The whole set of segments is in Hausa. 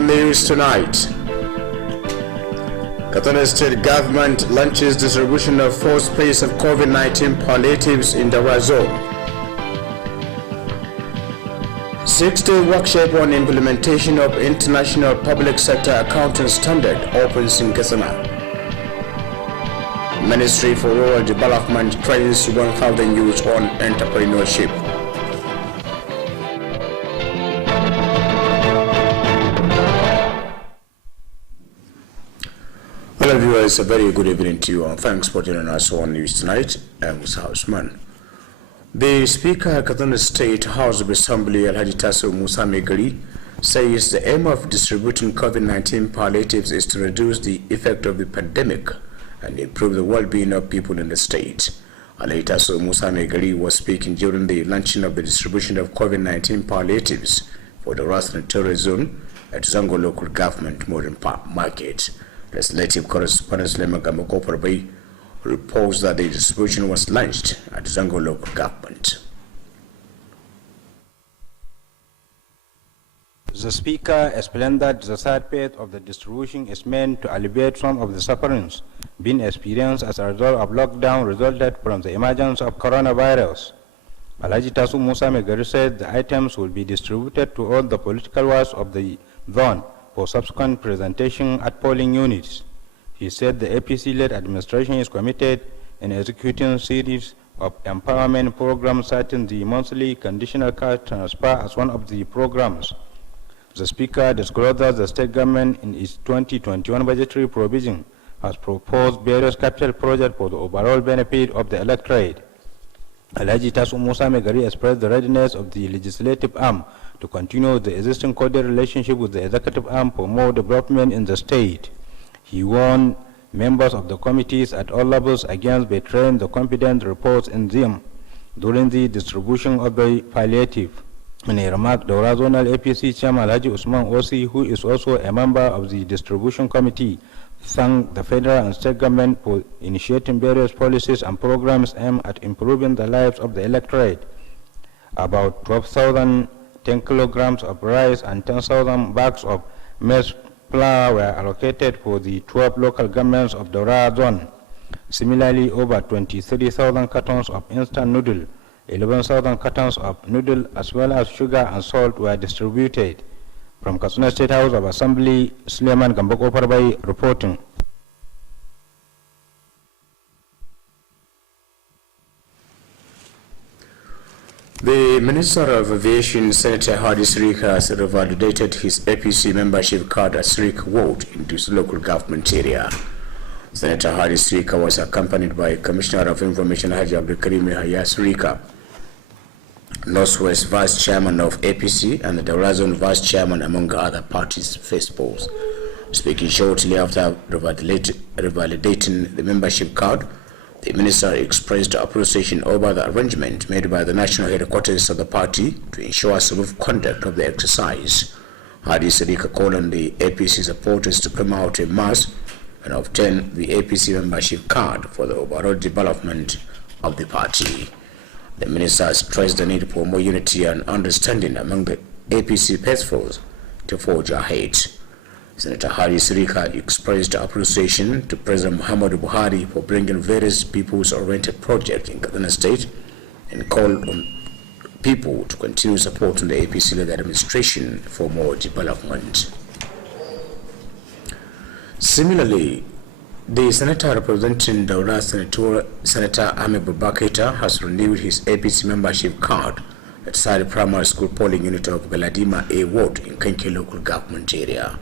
On News Tonight, Kttv State Government launches distribution of first phase of COVID-19 palliatives in the zone. 6-day workshop on implementation of International Public Sector Accounting Standard opens in Katsina. Ministry for Rural Development trains 1,000 youths on entrepreneurship. Hello viewers, a very good evening to you and thanks for joining us on News Tonight. I'm Musa Usman. The Speaker of Kttv State House of Assembly, Alhaji Tasu Musa Megari, says the aim of distributing COVID-19 palliatives is to reduce the effect of the pandemic and improve the well-being of people in the state. Alhaji Tasu Musa Megari was speaking during the launching of the distribution of COVID-19 palliatives for the Ras Terror Zone at Zango Local Government Modern Market. Legislative correspondent Lema Gamoko Parbai reports that the distribution was launched at Zango Local Government. The Speaker explained that the third phase of the distribution is meant to alleviate some of the sufferings being experienced as a result of lockdown resulted from the emergence of coronavirus. Alhaji Tasu Musa Megari said the items will be distributed to all the political wards of the zone for subsequent presentation at polling units. He said the APC-led administration is committed in executing a series of empowerment programs, citing the monthly conditional cash transfer as one of the programs. The Speaker disclosed that the state government in its 2021 budgetary provision has proposed various capital projects for the overall benefit of the electorate. Alhaji Tasu Musa Megari expressed the readiness of the legislative arm to continue the existing cordial relationship with the executive arm for more development in the state. He warned members of the committees at all levels against betraying the confidence reposed in them during the distribution of the palliative. In a remark, the Zonal APC Chairman Alhaji Usman Osi, who is also a member of the distribution committee, thanked the federal and state government for initiating various policies and programs aimed at improving the lives of the electorate. About 12,000 10 kilograms of rice and 10,000 bags of maize flour were allocated for the 12 local governments of the Ra zone. Similarly, over 23,000 cartons of instant noodle, 11,000 cartons of noodle, as well as sugar and salt were distributed. From Kttv State House of Assembly, Suleiman Gambako Parbai reporting. The Minister of Aviation, Senator Hadi Sirika, has revalidated his APC membership card at Sirik Ward in this local government area. Senator Hadi Sirika was accompanied by Commissioner of Information Haji Abdul Karim Yahya Sirika, Northwest Vice Chairman of APC, and the Horizon Vice Chairman, among other parties' faithfuls. Speaking shortly after revalidating the membership card, the minister expressed appreciation over the arrangement made by the national headquarters of the party to ensure smooth conduct of the exercise. Hadi Sirika called on the APC supporters to come out en masse and obtain the APC membership card for the overall development of the party. The minister stressed the need for more unity and understanding among the APC faithfuls to forge ahead. Senator Hadi Sirika expressed appreciation to President Muhammadu Buhari for bringing various people's-oriented projects in Kttv State and called on people to continue supporting the APC-led administration for more development. Similarly, the senator representing Daura Senator Ahmed Babaketa has renewed his APC membership card at Sari Primary School polling unit of Galadima A Ward in Kenke local government area.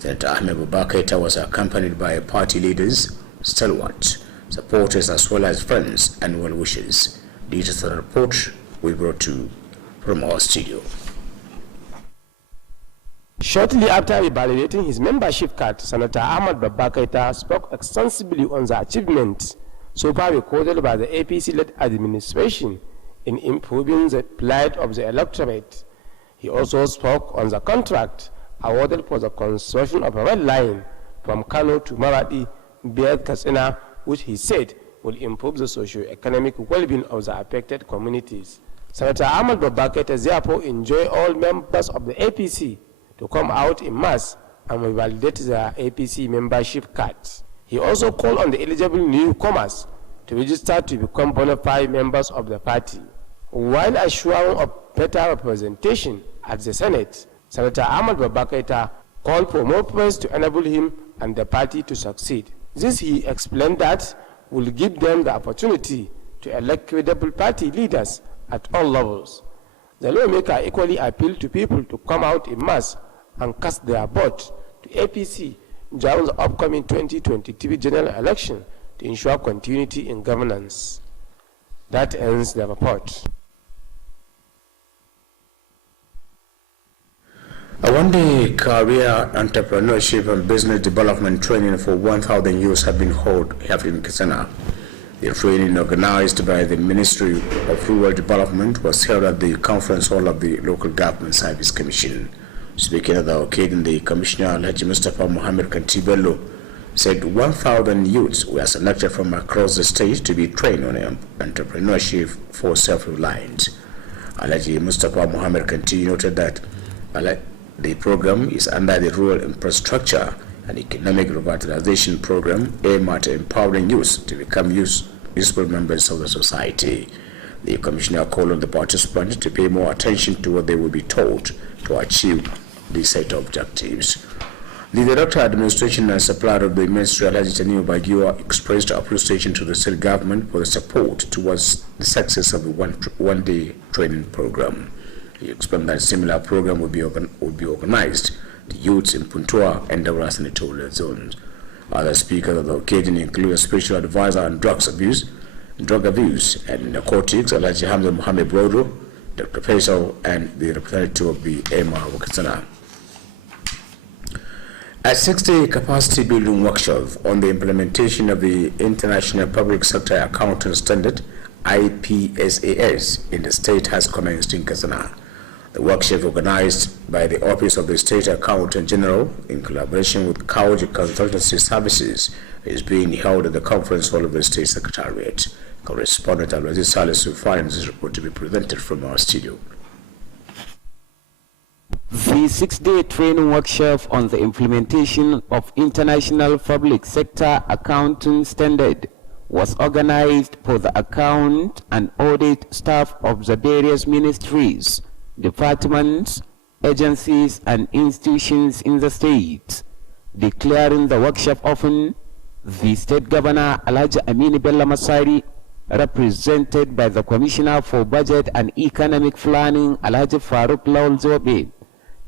Senator Ahmed Babaketa was accompanied by party leaders, stalwarts, supporters, as well as friends and well-wishers. Details of the report we brought to you from our studio. Shortly after revalidating his membership card, Senator Ahmed Babaketa spoke extensively on the achievements so far recorded by the APC-led administration in improving the plight of the electorate. He also spoke on the contract awarded for the construction of a rail line from Kano to Maradi, Biyad Katsina, which he said will improve the socio-economic well-being of the affected communities. Senator Ahmed Babaketa therefore enjoined all members of the APC to come out in mass and validate their APC membership cards. He also called on the eligible newcomers to register to become bona fide members of the party. While assuring of better representation at the Senate, Senator Ahmad Babba Kaita called for more funds to enable him and the party to succeed. This, he explained, that will give them the opportunity to elect credible party leaders at all levels. The lawmaker equally appealed to people to come out in mass and cast their vote to APC during the upcoming 2023 general election to ensure continuity in governance. That ends the report. A one-day career entrepreneurship and business development training for 1,000 youths have been held here in Katsina. The training, organized by the Ministry of Rural Development, was held at the conference hall of the Local Government Service Commission. Speaking at the occasion, the Commissioner, Alhaji Mustapha Muhammad Kttv, said 1,000 youths were selected from across the state to be trained on entrepreneurship for self-reliance. Alhaji Mustapha Muhammad Kttv noted that the program is under the Rural Infrastructure and Economic Revitalization Program aimed at empowering youth to become useful members of the society. The Commissioner called on the participants to pay more attention to what they will be taught to achieve these set of objectives. The Director of Administration and Supplier of the Ministry, Alhaji Tanimu Bagiwa, expressed appreciation to the state government for the support towards the success of the one-day training program. He explained that a similar program will be organized to youths in Puntua and Daura senatorial zones. Other speakers of the occasion include a special advisor on drug abuse and narcotics, Alhaji Hamza Mohammed Brodo, Dr. Faisal, and the representative of the EMA Katsina. A 60-day capacity building workshop on the implementation of the International Public Sector Accounting Standard IPSAS in the state has commenced in Katsina. The workshop, organized by the Office of the State Accountant General in collaboration with Kttv Consultancy Services, is being held at the conference hall of the State Secretariat. Correspondent Al-Aziz Salisu finds this report to be presented from our studio. The 6-day training workshop on the implementation of International Public Sector Accounting Standard was organized for the account and audit staff of the various ministries, departments, agencies, and institutions in the state. Declaring the workshop open, the State Governor Alhaji Aminu Bello Masari, represented by the Commissioner for Budget and Economic Planning Alhaji Farouk Lawal Zobe,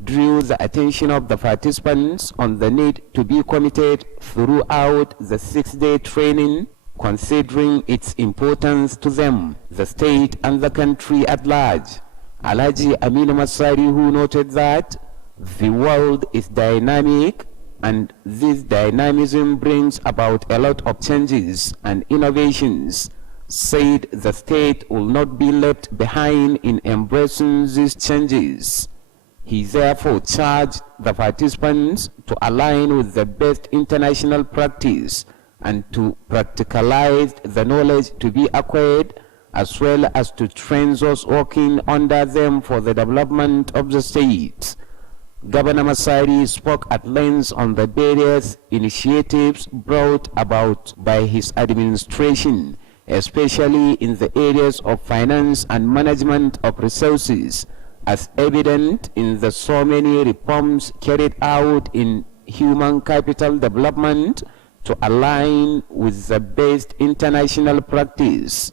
drew the attention of the participants on the need to be committed throughout the 6-day training, considering its importance to them, the state, and the country at large. Alhaji Aminu Masari, who noted that the world is dynamic and this dynamism brings about a lot of changes and innovations, said the state will not be left behind in embracing these changes. He therefore charged the participants to align with the best international practice and to practicalize the knowledge to be acquired, as well as to train those working under them for the development of the state. Governor Masari spoke at length on the various initiatives brought about by his administration, especially in the areas of finance and management of resources, as evident in the so many reforms carried out in human capital development to align with the best international practice.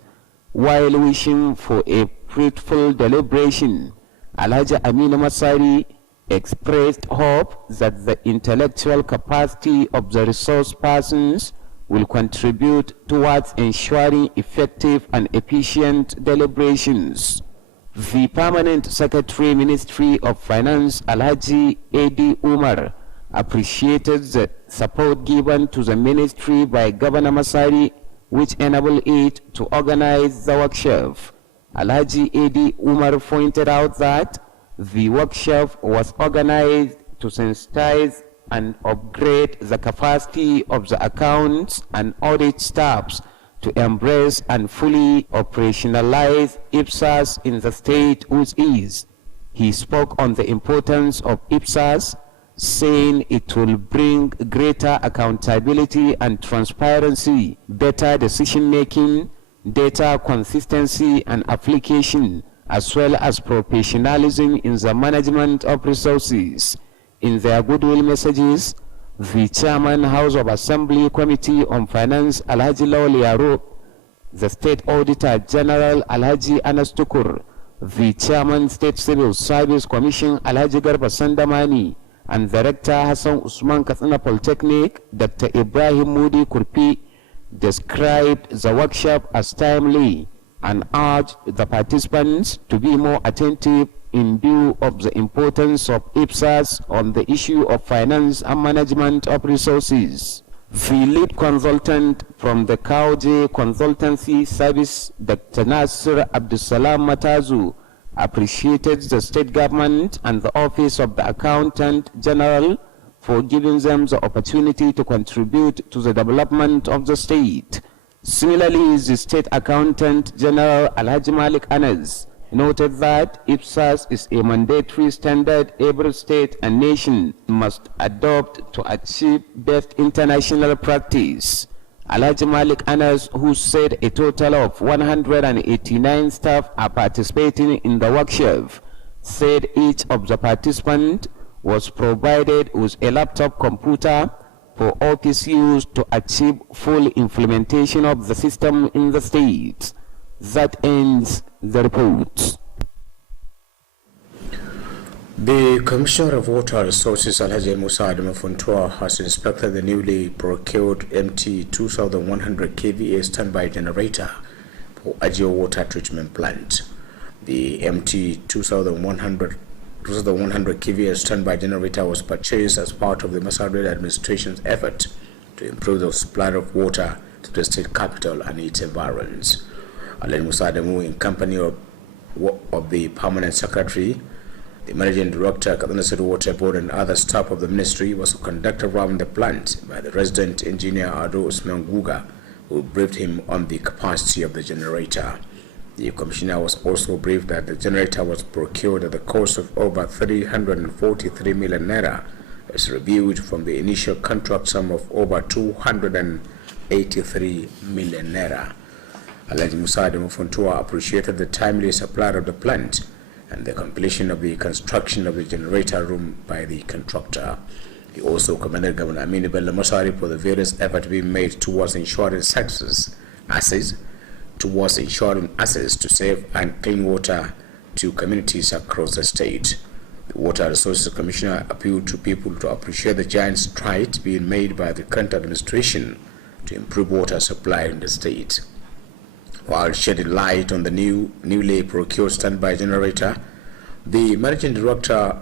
While wishing for a fruitful deliberation, Alhaji Aminu Masari expressed hope that the intellectual capacity of the resource persons will contribute towards ensuring effective and efficient deliberations. The Permanent Secretary, Ministry of Finance, Alhaji A.D. Umar, appreciated the support given to the ministry by Governor Masari, which enabled it to organize the workshop. Alhaji A.D. Umar pointed out that the workshop was organized to sensitize and upgrade the capacity of the accounts and audit staffs to embrace and fully operationalize IPSAS in the state with ease. He spoke on the importance of IPSAS, saying it will bring greater accountability and transparency, better decision-making, data consistency and application, as well as professionalism in the management of resources. In their goodwill messages, the Chairman, House of Assembly Committee on Finance, Alhaji Lawal Yaro, the State Auditor General, Alhaji Anas Tukur, the Chairman, State Civil Service Commission, Alhaji Garba Sandamani, and Director Hassan Usman Katsina Polytechnic, Dr. Ibrahim Moody Kurpi, described the workshop as timely and urged the participants to be more attentive in view of the importance of IPSAS on the issue of finance and management of resources. The lead consultant from the Kttv Consultancy Service, Dr. Nasir Abdusalam Matazu, appreciated the state government and the Office of the Accountant General for giving them the opportunity to contribute to the development of the state. Similarly, the State Accountant General Alhaji Malik Anas noted that IPSAS is a mandatory standard every state and nation must adopt to achieve best international practice. Alhaji Malik Anas, who said a total of 189 staff are participating in the workshop, said each of the participants was provided with a laptop computer for office use to achieve full implementation of the system in the state. That ends the report. The Commissioner of Water Resources, Alhaji Musa Adamu Funtua, has inspected the newly procured MT 2100 kVA standby generator for Ajio Water Treatment Plant. The MT 2100 kVA standby generator was purchased as part of the Masarud administration's effort to improve the supply of water to the state capital and its environs. Alhaji Musa Adamu, in company of the Permanent Secretary, the Managing Director, Kaduna State Water Board, and other staff of the ministry, was conducted around the plant by the resident engineer Ado Usman Guga, who briefed him on the capacity of the generator. The Commissioner was also briefed that the generator was procured at the cost of over 343 million naira, as reviewed from the initial contract sum of over 283 million naira. Alhaji Musa Adamu Funtua appreciated the timely supply of the plant and the completion of the construction of the generator room by the contractor. He also commended Governor Aminu Bello Masari for the various efforts being made towards ensuring access to safe and clean water to communities across the state. The Water Resources Commissioner appealed to people to appreciate the giant strides being made by the current administration to improve water supply in the state. While shedding light on the newly procured standby generator, the Managing Director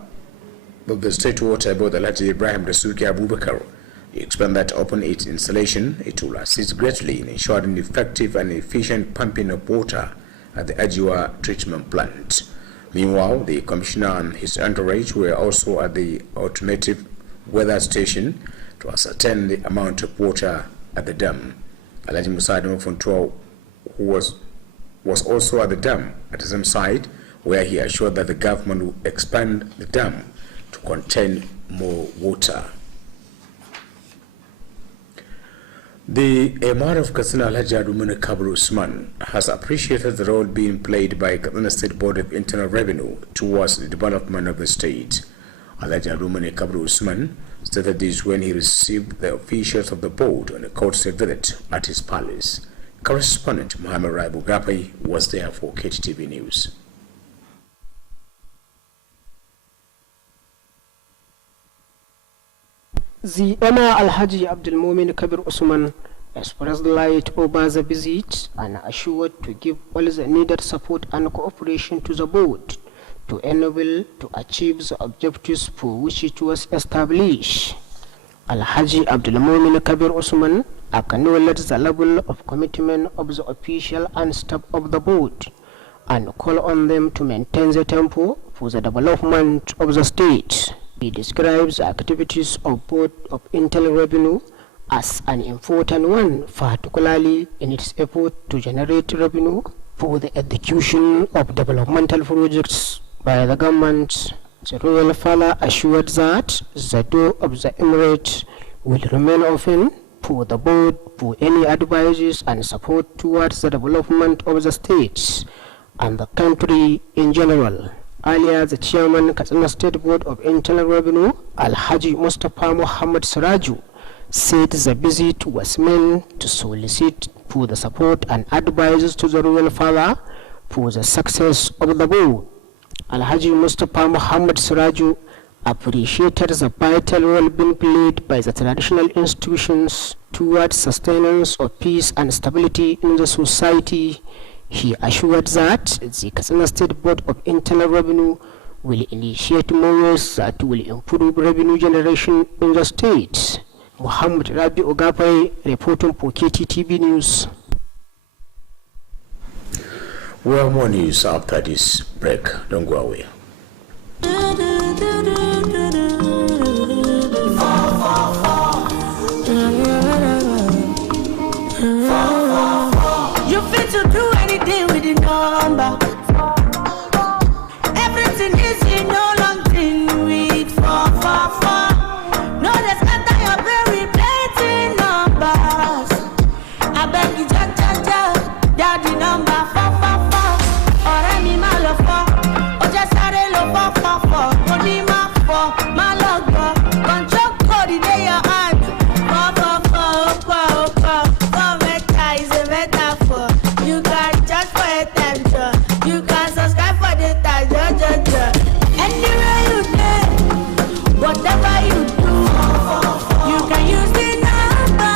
of the State Water Board, Alhaji Ibrahim Rasuki Abubakar, explained that upon its installation, it will assist greatly in ensuring effective and efficient pumping of water at the Ajua treatment plant. Meanwhile, the Commissioner and his entourage were also at the automated weather station to ascertain the amount of water at the dam. Alhaji Musa Adamu Funtua, who was also at the dam at the same site, where he assured that the government will expand the dam to contain more water. The Emir of Katsina, Alhaji Adumune Kabir Usman, has appreciated the role being played by Katsina State Board of Internal Revenue towards the development of the state. Alhaji Adumune Kabir Usman stated this when he received the officials of the board on a courtesy visit at his palace. Correspondent Muhammad Raibu Gapai was there for Kttv News. The Emir Alhaji Abdul Mumin Kabir Usman expressed light over the visit and assured to give all the needed support and cooperation to the board to enable to achieve the objectives for which it was established. Alhaji Abdul Mumin Kabir Usman acknowledged the level of commitment of the official and staff of the board and call on them to maintain the tempo for the development of the state. He describes the activities of Board of Internal Revenue as an important one, particularly in its effort to generate revenue for the execution of developmental projects by the government, the royal father assured that the door of the emirate will remain open for the board for any advices and support towards the development of the states and the country in general. Earlier, the chairman of Katsina State Board of Internal Revenue, Alhaji Mustafa Muhammad Siraju, said the visit was meant to solicit for the support and advices to the royal father for the success of the board. Alhaji Mustafa Muhammad Siraju appreciated the vital role being played by the traditional institutions towards sustenance of peace and stability in the society. He assured that the Katsina State Board of Internal Revenue will initiate measures that will improve revenue generation in the state. Muhammad Rabi Ogapai reporting for Kttv News. We have more news after this break. Don't go away. You fit to do anything with the number. Everything is in no long thing with 444. No, let's enter your very plating numbers. I beg you, daddy number 444. Or any malo 4. Or just a low 444. Money ma 4. My logo. Control code in your hand. 444. Is a metaphor. You can charge for attention. You can subscribe for the time. Anywhere you go, whatever you do, you can use the number.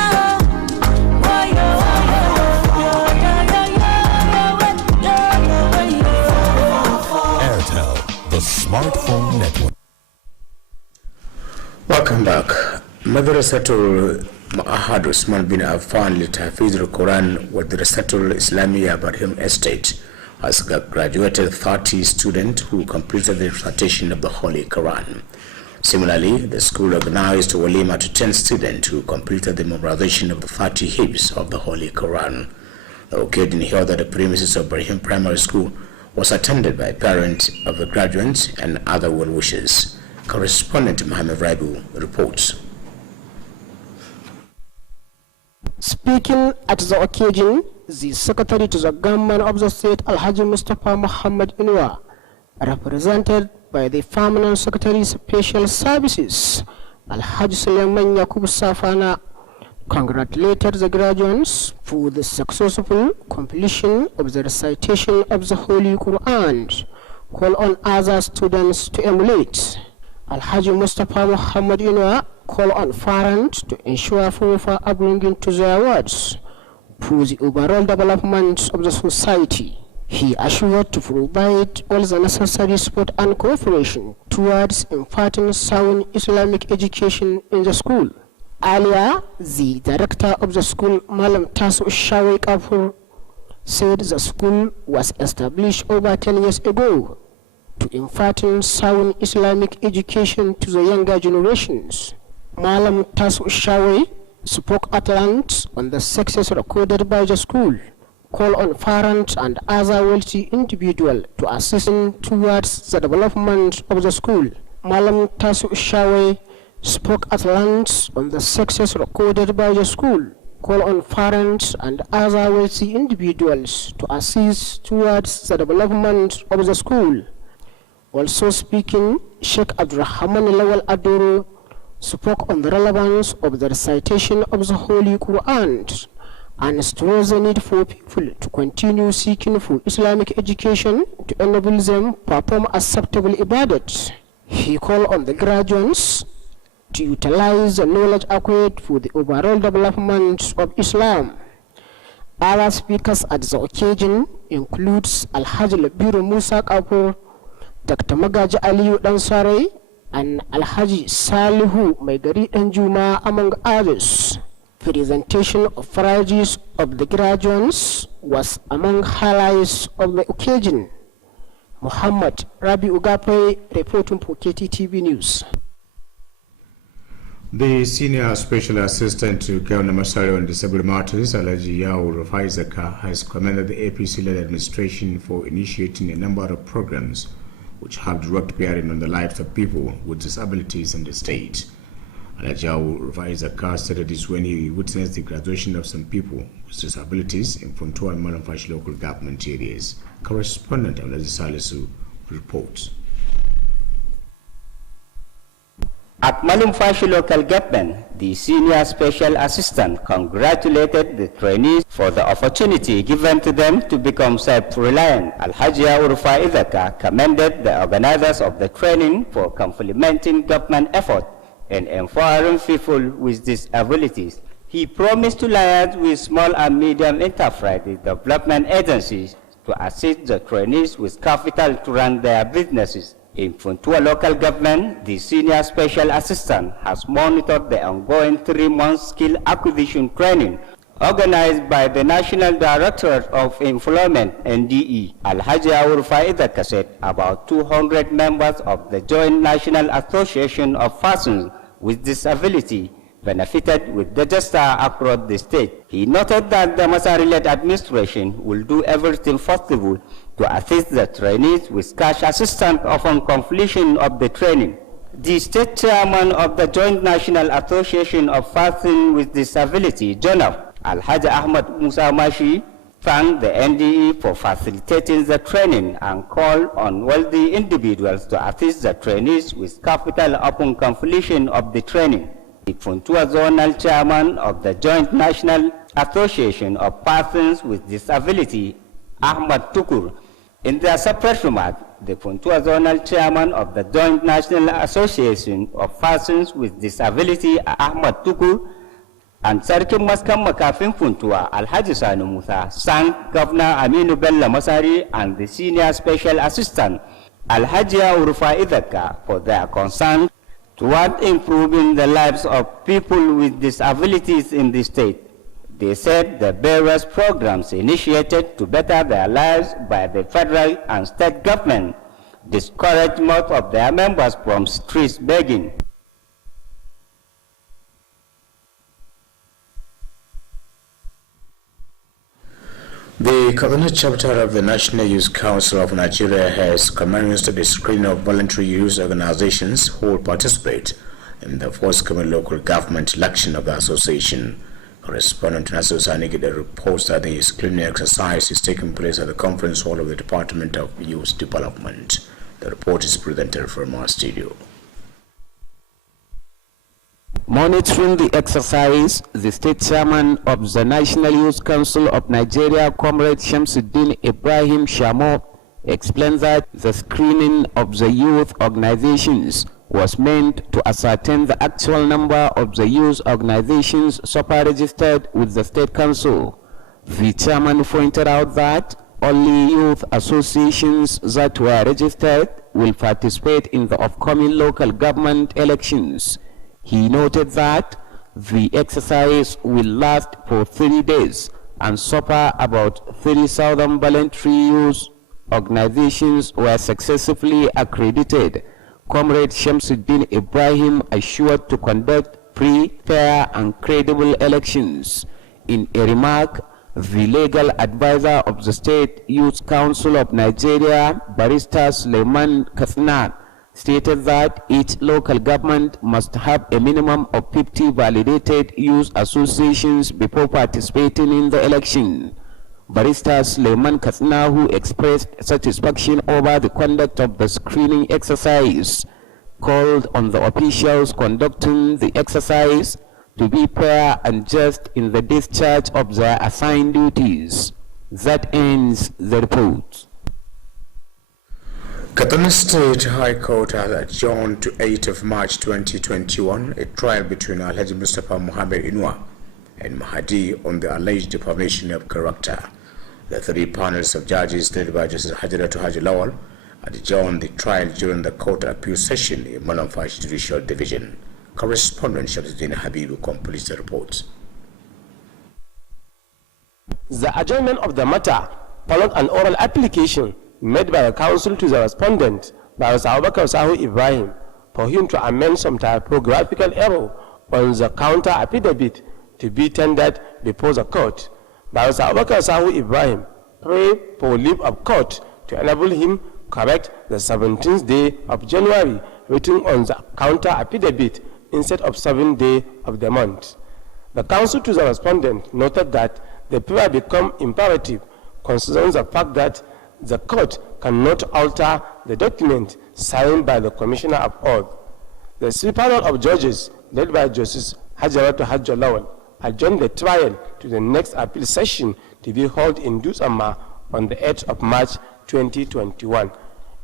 Airtel, the smartphone network. Welcome back. Madrasatul Ma'ahad Usman bin Affan Litahfiz al-Quran with the Rasatul Islamiyya Barhim Estate has graduated 30 students who completed the recitation of the Holy Quran. Similarly, the school organized a walima to 10 students who completed the memorization of the 30 hifz of the Holy Quran. The occasion held at the premises of Barhim Primary School was attended by parents of the graduates and other well-wishers. Correspondent Muhammad Raibu reports. Speaking at the occasion, the Secretary to the Government of the State, Alhaji Mustafa Muhammad Inwa, represented by the Permanent Secretary Special Services, Alhaji Suleiman Yakub Safana, congratulated the graduates for the successful completion of the recitation of the Holy Quran, called on other students to emulate. Alhaji Mustafa Muhammad Inwa call on parents to ensure proper upbringing to their wards for the overall development of the society. He assured to provide all the necessary support and cooperation towards imparting sound Islamic education in the school. Earlier, the director of the school, Malam Tasu Shawi Kafur, said the school was established over 10 years ago to imparting sound Islamic education to the younger generations. Malam Tasu Shawi spoke at length on the success recorded by the school, called on parents and other wealthy individuals to assist towards the development of the school. Malam Tasu Shawi spoke at length on the success recorded by the school, called on parents and other wealthy individuals to assist towards the development of the school. Also speaking, Sheikh Abdurrahman Lawal Aduru spoke on the relevance of the recitation of the Holy Quran and stressed the need for people to continue seeking for Islamic education to enable them perform acceptable ibadat. He called on the graduates to utilize the knowledge acquired for the overall development of Islam. Other speakers at the occasion includes Alhaji Labiru Musa Kapur, Dr. Magaji Aliyu Dansare, and Alhaji Salihu Maigari Enjuma, among others. Presentation of prizes of the graduates was among highlights of the occasion. Muhammad Rabi Ugape reporting for Kttv News. The Senior Special Assistant to Governor Masari on Disabled Matters, Alhaji Yao Rafaizaka, has commended the APC-led administration for initiating a number of programs which have direct bearing on the lives of people with disabilities in the state. Alhaji Rufai Zakka stated this when he witnessed the graduation of some people with disabilities in Funtua and Malumfashi local government areas. Correspondent Alhaji Salisu reports. At Malumfashi local government, the senior special assistant congratulated the trainees for the opportunity given to them to become self-reliant. Alhaji Rufai Zakka commended the organizers of the training for complementing government effort in empowering people with disabilities. He promised to liaise with small and medium enterprises development agencies to assist the trainees with capital to run their businesses. In Funtua local government, the senior special assistant has monitored the ongoing 3-month skill acquisition training organized by the National Directorate of Employment, NDE. Alhaji Rufai Zakka said about 200 members of the Joint National Association of Persons with Disability benefited with the gesture across the state. He noted that the Masari-led administration will do everything possible to assist the trainees with cash assistance upon completion of the training. The state chairman of the Joint National Association of Persons with Disability, JONAF, Alhaji Ahmad Musa Mashi, thanked the NDE for facilitating the training and called on wealthy individuals to assist the trainees with capital upon completion of the training. The Funtua Zonal Chairman of the Joint National Association of Persons with Disability, Ahmad Tukur, in their separate remark, the Funtua Zonal Chairman of the Joint National Association of Persons with Disability, Ahmad Tukur, and Sarkin Maskan Makafin Funtua, Alhaji Sanu Musa, thanked Governor Aminu Bello Masari and the Senior Special Assistant, Alhaji Rufai Zakka, for their concern toward improving the lives of people with disabilities in the state. They said the various programs initiated to better their lives by the federal and state government discouraged most of their members from street begging. The Cabinet chapter of the National Youth Council of Nigeria has commenced the screening of voluntary youth organizations who will participate in the forthcoming local government election of the association. Correspondent Nasser Sanigida reports that the screening exercise is taking place at the conference hall of the Department of Youth Development. The report is presented from our studio. Monitoring the exercise, the state chairman of the National Youth Council of Nigeria, Comrade Shamsuddin Ibrahim Shamo, explained that the screening of the youth organizations was meant to ascertain the actual number of the youth organizations so far registered with the State Council. The chairman pointed out that only youth associations that were registered will participate in the upcoming local government elections. He noted that the exercise will last for 3 days and so far about 30,000 voluntary youth organizations were successfully accredited. Comrade Shamsuddin Ibrahim assured to conduct free, fair and credible elections. In a remark, the legal advisor of the State Youth Council of Nigeria, Barrister Suleiman Kathnan, stated that each local government must have a minimum of 50 validated youth associations before participating in the election. Barrister Suleiman Kathna, who expressed satisfaction over the conduct of the screening exercise, called on the officials conducting the exercise to be fair and just in the discharge of their assigned duties. That ends the report. Kaduna State High Court has adjourned to 8th of March 2021 a trial between Alhaji Mustapha Muhammad Inua and Mahdi on the alleged defamation of character. The 3 panels of judges led by Justice Hajiratu Haji Lawal adjourned the trial during the court appeal session in Malumfashi Judicial Division. Correspondent Shamsuddin Habibu completes the report. The adjournment of the matter followed an oral application made by the council to the respondent, Barrister Abubakar Sahu Ibrahim, for him to amend some typographical error on the counter affidavit to be tendered before the court. Barrister Abubakar Sahu Ibrahim prayed for leave of court to enable him correct the 17th day of January written on the counter affidavit instead of 7th day of the month. The counsel to the respondent noted that the paper become imperative considering the fact that the court cannot alter the document signed by the Commissioner of Oath. The civil panel of judges, led by Justice Hajaratu Hajjo Lawal, adjourned the trial to the next appeal session to be held in Dusama on the 8th of March 2021.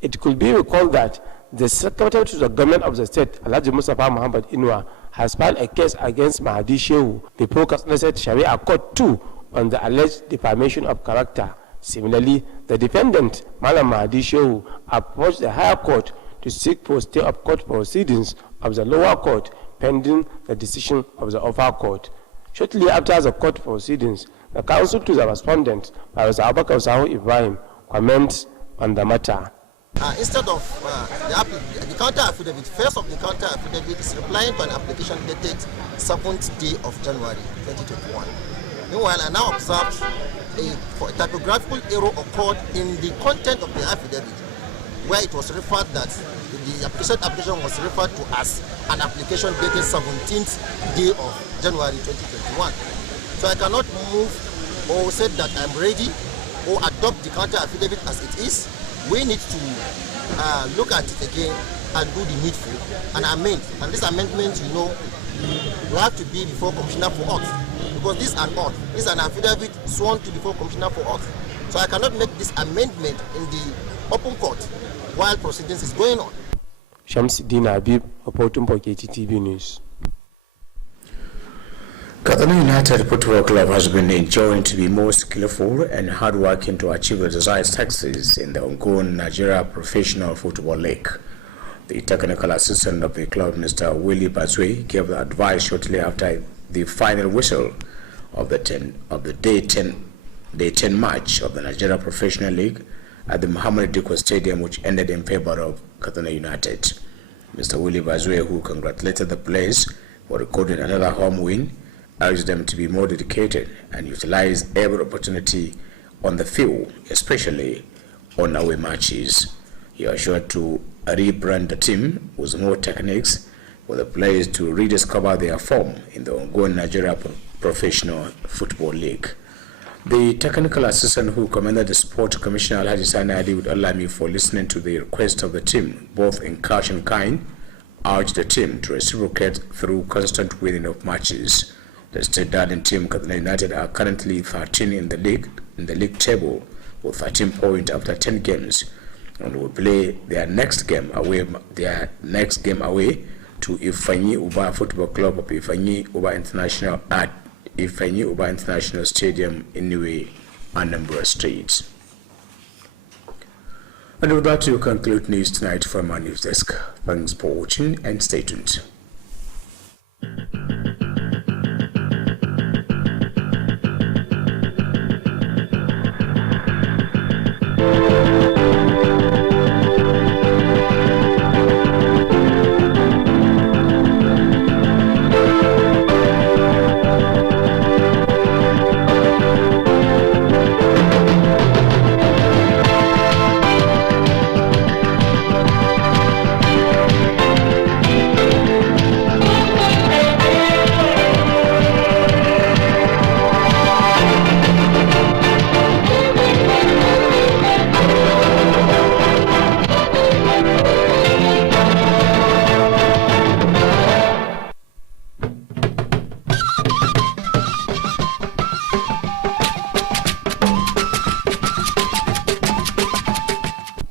It could be recalled that the Secretary to the Government of the State, Alhaji Mustafa Muhammad Inua, has filed a case against Mahdi Shehu before Katsina State Sharia Court 2 on the alleged defamation of character. Similarly, the defendant, Malam Mahdi Shehu, approached the higher court to seek for stay of court proceedings of the lower court pending the decision of the upper court. Shortly after the court proceedings, the counsel to the respondent, Professor Abubakar Sahu Ibrahim, comments on the matter. Instead of the counter affidavit, first of the counter affidavit is replying to an application dated 7th day of January 2021. Meanwhile, I now observed a typographical error occurred in the content of the affidavit, where it was referred that the application was referred to as an application dated 17th day of January 2021. So I cannot move or say that I'm ready or adopt the counter affidavit as it is. We need to look at it again and do the needful and amend. And this amendment, will have to be before Commissioner for Oath, because this is an oath. This is an affidavit sworn to before Commissioner for Oath. So I cannot make this amendment in the open court while proceedings is going on. Shamsuddin Habib, reporting for Kttv News. Kttv United Football Club has been enjoined to be more skillful and hardworking to achieve the desired success in the ongoing Nigeria Professional Football League. The technical assistant of the club, Mr. Willie Bazwe, gave the advice shortly after the final whistle of the day 10 match of the Nigeria Professional League at the Muhammad Dikko Stadium, which ended in favor of Kttv United. Mr. Willie Bazwe, who congratulated the players for recording another home win, urged them to be more dedicated and utilize every opportunity on the field, especially on away matches. He assured to rebrand the team with more techniques for the players to rediscover their form in the ongoing Nigeria Professional Football League. The technical assistant who commended the Sport Commissioner Alhaji Sani Ali would allow me for listening to the request of the team, both in cash and kind, urged the team to reciprocate through constant winning of matches. The state darling team Kttv United are currently 13 in the league table with 13 points after 10 games, and will play their next game away to Ifanyi Uba Football Club of Ifanyi Uba International at Ifanyi Uba International Stadium in Niue, Anambra State. And with that, you conclude news tonight from our news desk. Thanks for watching and stay tuned.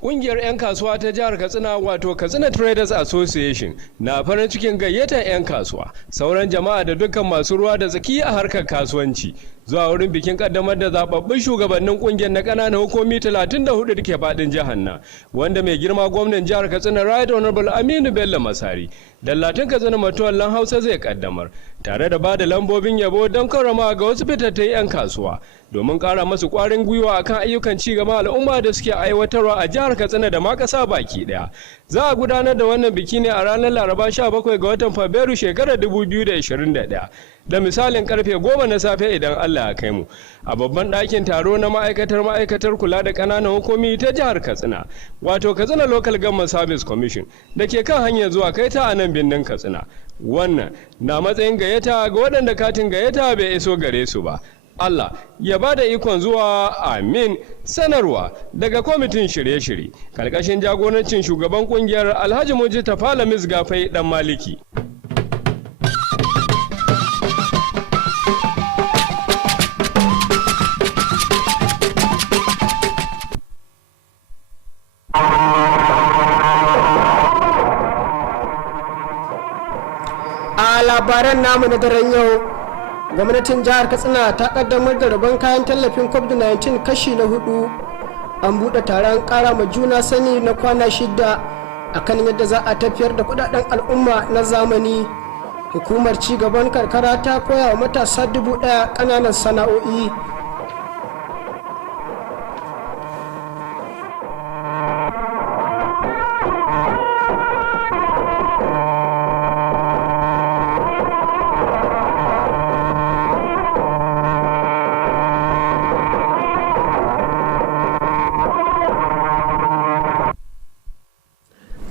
Ƙungiyar 'yan kasuwa ta jihar Katsina wato Katsina Traders Association na farin cikin gayyatar 'yan kasuwa, sauran jama'a da dukkan masu ruwa da tsaki a harkar kasuwanci zuwa wurin bikin kaddamar da zababbun shugabannin ƙungiyar na ƙananan hukumi 34 da ke faɗin jihar nan, wanda mai girma gwamnan jihar Katsina Right Honorable Aminu Bello Masari Dallatin Katsina Matuwallan Hausa zai kaddamar, tare da ba da lambobin yabo don karrama ga wasu fitattun 'yan kasuwa domin ƙara masu ƙwarin gwiwa akan ayyukan ci gaban al'umma da suke aiwatarwa a jihar Katsina da ma ƙasa baki ɗaya. Za a gudanar da wannan biki ne a ranar Laraba 17 ga watan Fabrairu shekarar 2021 da misalin karfe 10 na safe idan Allah ya kai mu a babban ɗakin taro na ma'aikatar kula da ƙananan hukumi ta jihar Katsina wato Katsina Local Government Service Commission da ke kan hanyar zuwa Kaita a nan birnin Katsina. Wannan na matsayin gayyata ga waɗanda katin gayyata bai iso gare su ba. Allah ya ba da ikon zuwa, amin. Sanarwa daga kwamitin shirye-shirye karkashin jagorancin shugaban kungiyar Alhaji Mujtaba Lamis Gafai dan Maliki. A labaran namu na daren yau, gwamnatin jihar Katsina ta kaddamar da rabon kayan tallafin COVID-19 kashi na 4. An buɗe taron ƙara ma juna sani na kwana 6 akan yadda za a tafiyar da kudaden al'umma na zamani. Hukumar ci gaban karkara ta koya wa matasa 1,000 ƙananan sana'o'i.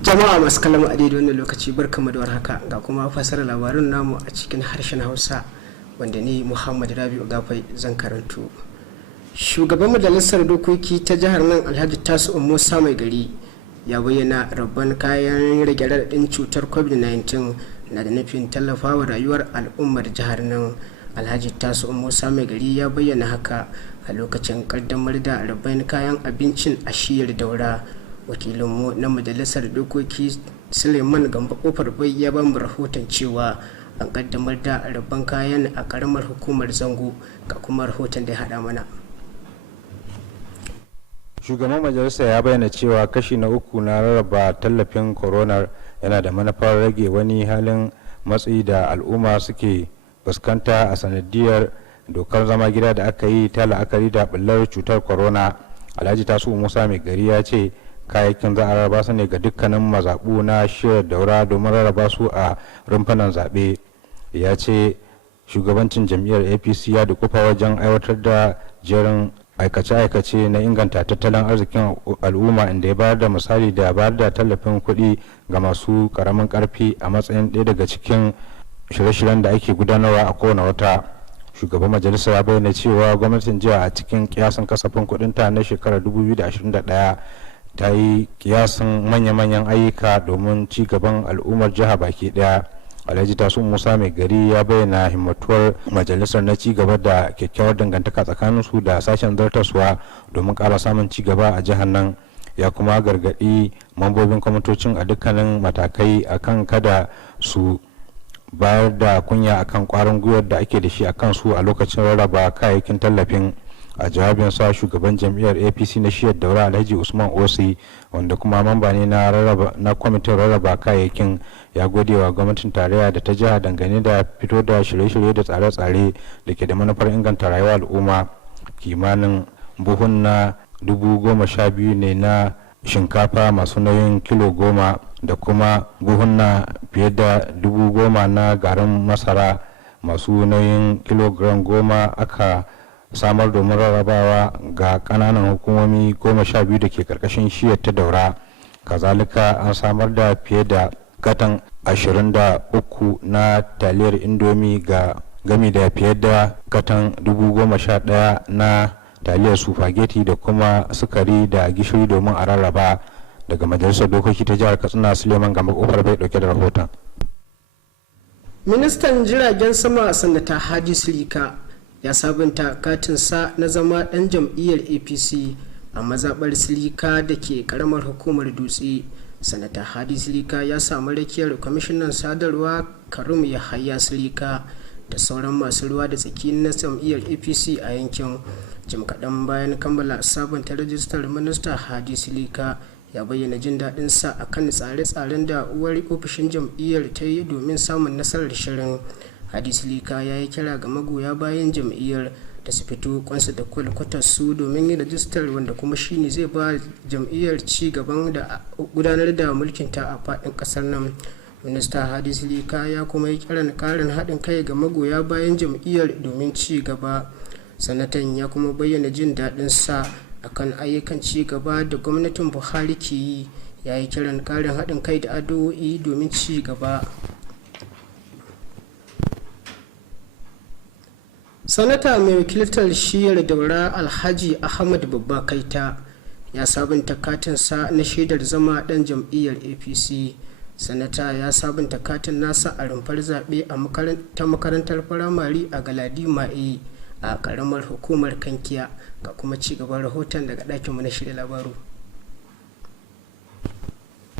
Jama'a masu kallon a daidai wannan lokaci barkamu da warhaka ga kuma fasara labarin namu a cikin harshen Hausa wanda ni Muhammad Rabi'u Gafai zan karanto. Shugaban majalisar dokoki ta jihar nan Alhaji Tasu Musa Mai Gari ya bayyana rabban kayan rage raɗaɗin cutar COVID-19 na da nufin tallafawa rayuwar al'ummar jihar nan. Alhaji Tasu Musa Mai Gari ya bayyana haka a lokacin kaddamar da rabban kayan abincin a shiyar Daura. Wakilinmu na majalisar dokoki Suleiman Gamba Kofar Bai ya ba mu rahoton cewa an kaddamar da rabban kayan a karamar hukumar Zango ga kuma rahoton da ya hada mana. Shugaban majalisar ya bayyana cewa kashi na 3 na rarraba tallafin coronar yana da manufar rage wani halin matsi da al'umma suke fuskanta a sanadiyar dokar zama gida da aka yi ta la'akari da bullar cutar corona. Alhaji Tasu Musa Mai Gari ya ce kayayyakin za a rarraba su ne ga dukkanin mazaɓu na shiyar Daura domin rarraba su a rumfunan zaɓe. Ya ce shugabancin jam'iyyar APC ya dukufa wajen aiwatar da jerin aikace-aikace na inganta tattalin arzikin al'umma, inda ya bayar da misali da bayar da tallafin kuɗi ga masu ƙaramin ƙarfi a matsayin ɗaya daga cikin shirye-shiryen da ake gudanarwa a kowane wata. Shugaban majalisar ya bayyana cewa gwamnatin jiya a cikin kiyasin kasafin kuɗinta na shekarar 2021 ta yi kiyasin manya-manyan ayyuka domin ci gaban al'ummar jiha baki daya. Alhaji Tasu Musa Mai Gari ya bayyana himmatuwar majalisar na ci gaba da kyakkyawar dangantaka tsakanin su da sashen zartaswa domin ƙara samun ci gaba a jihar nan. Ya kuma gargaɗi mambobin kwamitocin a dukkanin matakai akan kada su bayar da kunya akan ƙwarin gwiwar da ake da shi akan su a lokacin rarraba kayayyakin tallafin. A jawabin sa shugaban jam'iyyar APC na shiyar Daura Alhaji Usman Osi, wanda kuma mamba ne na kwamitin rarraba kayayyakin, ya gode wa gwamnatin tarayya da ta jiha dangane da fito da shirye-shirye da tsare-tsare da ke da manufar inganta rayuwar al'umma. Kimanin buhunna 12,000 ne na shinkafa masu nauyin kilo 10 da kuma buhunna fiye da 10,000 na garin masara masu nauyin kilogram 10 aka samar domin rarrabawa ga kananan hukumomi 12 da ke karkashin shiyar ta Daura. Kazalika an samar da fiye da katan 23 na taliyar indomi ga gami da fiye da katan 11,000 na taliyar supageti da kuma sukari da gishiri domin a rarraba. Daga majalisar dokoki ta jihar Katsina, Suleiman Gamba Kofar Bai dauke da rahoton. Ministan jiragen sama Sanata Hadi Sirika ya sabunta katinsa na zama ɗan jam'iyyar APC a mazaɓar Silika da ke ƙaramar hukumar Dutse. Sanata Hadi Silika ya samu rakiyar kwamishinan sadarwa Karim Yahaya Silika da sauran masu ruwa da tsaki na jam'iyyar APC a yankin. Jim kaɗan bayan kammala sabunta rajistar, minista Hadi Silika ya bayyana jin daɗinsa a kan tsare-tsaren da uwar ofishin jam'iyyar ta yi domin samun nasarar shirin. Hadi Silika ya yi kira ga magoya bayan jam'iyyar da su fito kwansu da kwalkwatar su domin yin rajistar, wanda kuma shine zai ba jam'iyyar ci gaban da gudanar da mulkinta a faɗin ƙasar nan. Minista Hadis Lika ya kuma yi kiran karin haɗin kai ga magoya bayan jam'iyyar domin ci gaba. Sanatan ya kuma bayyana jin daɗin sa akan ayyukan ci gaba da gwamnatin Buhari ke yi. Ya yi kiran karin haɗin kai da addu'o'i domin ci gaba. Sanata mai wakiltar shiyar Daura Alhaji Ahmad Babba Kaita ya sabunta katinsa na shaidar zama ɗan jam'iyyar APC. Sanata ya sabunta katin nasa a rumfar zaɓe ta makarantar firamare a Galadima a ƙaramar hukumar Kankiya. Ga kuma ci gaban rahoton daga ɗakinmu na shirya labaru.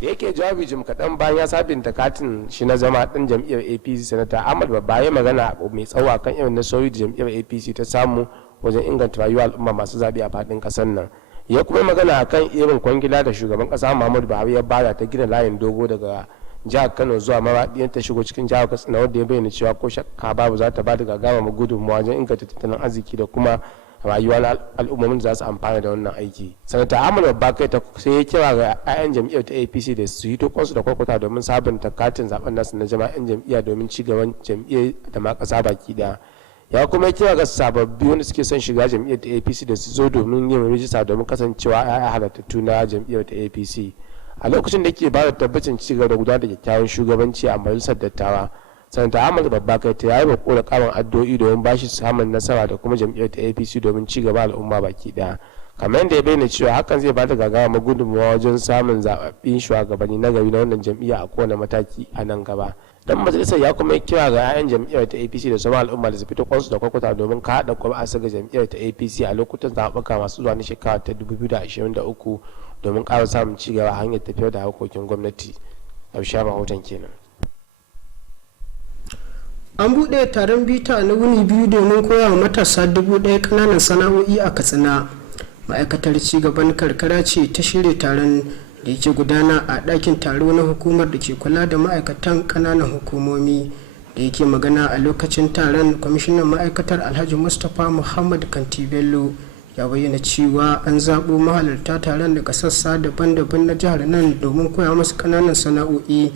Da yake jawabi jim kaɗan bayan ya sabunta katin shi na zama ɗan jam'iyyar APC, Sanata Ahmad Babba ya magana mai tsawo akan irin nasarori da jam'iyyar APC ta samu wajen inganta rayuwar al'umma masu zaɓe a faɗin ƙasar nan. Ya kuma magana akan irin kwangila da shugaban ƙasa Muhammadu Buhari ya bada ta gina layin dogo daga jihar Kano zuwa Maraɗi ta shigo cikin jihar Katsina, wanda ya bayyana cewa ko shakka babu za ta ba da gagarumar gudunmawa wajen inganta tattalin arziki da kuma rayuwa na al'ummomin da za su amfana da wannan aiki. Sanata Ahmad Babba Kaita sai ya kira ga 'ya'yan jam'iyyar ta APC da su yi tokonsu da kwakwata domin sabunta katin zaben nasu na jama'an jam'iyya domin ci gaban jam'iyyar da ma ƙasa baki ɗaya. Ya kuma kira ga sababbi wanda suke son shiga jam'iyyar ta APC da su zo domin yin rijista domin kasancewa 'ya'ya halartattu na jam'iyyar ta APC. A lokacin da ke ba da tabbacin ci gaba da gudanar da kyakkyawan shugabanci a majalisar dattawa, Sanata Ahmad Babba Kaita ya yi bako da karin addu'o'i domin ba shi samun nasara da kuma jam'iyyar ta APC domin ci gaba al'umma baki daya. Kamar yadda ya bayyana cewa hakan zai ba da gagarumar gudunmawa wajen samun zababbin shugabanni na gari na wannan jam'iyya a kowane mataki a nan gaba. Dan majalisar ya kuma kira ga 'ya'yan jam'iyyar ta APC da sauran al'umma da su fito kwansu da kwakwata domin kaɗa ƙuri'a ga jam'iyyar ta APC a lokutan zaɓuɓɓuka masu zuwa na shekara ta 2023 domin ƙara samun ci gaba a hanyar tafiyar da harkokin gwamnati. Ƙarshen rahoton kenan. An buɗe taron bita na wuni biyu domin koya wa matasa 1,000 ƙananan sana'o'i a Katsina. Ma'aikatar cigaban karkara ce ta shirya taron da yake gudana a ɗakin taro na hukumar da ke kula da ma'aikatan ƙananan hukumomi. Da yake magana a lokacin taron, kwamishinan ma'aikatar Alhaji Mustapha Muhammad Kttv ya bayyana cewa an zaɓo mahalarta taron daga sassa daban-daban na jihar nan domin koya masu ƙananan sana'o'i.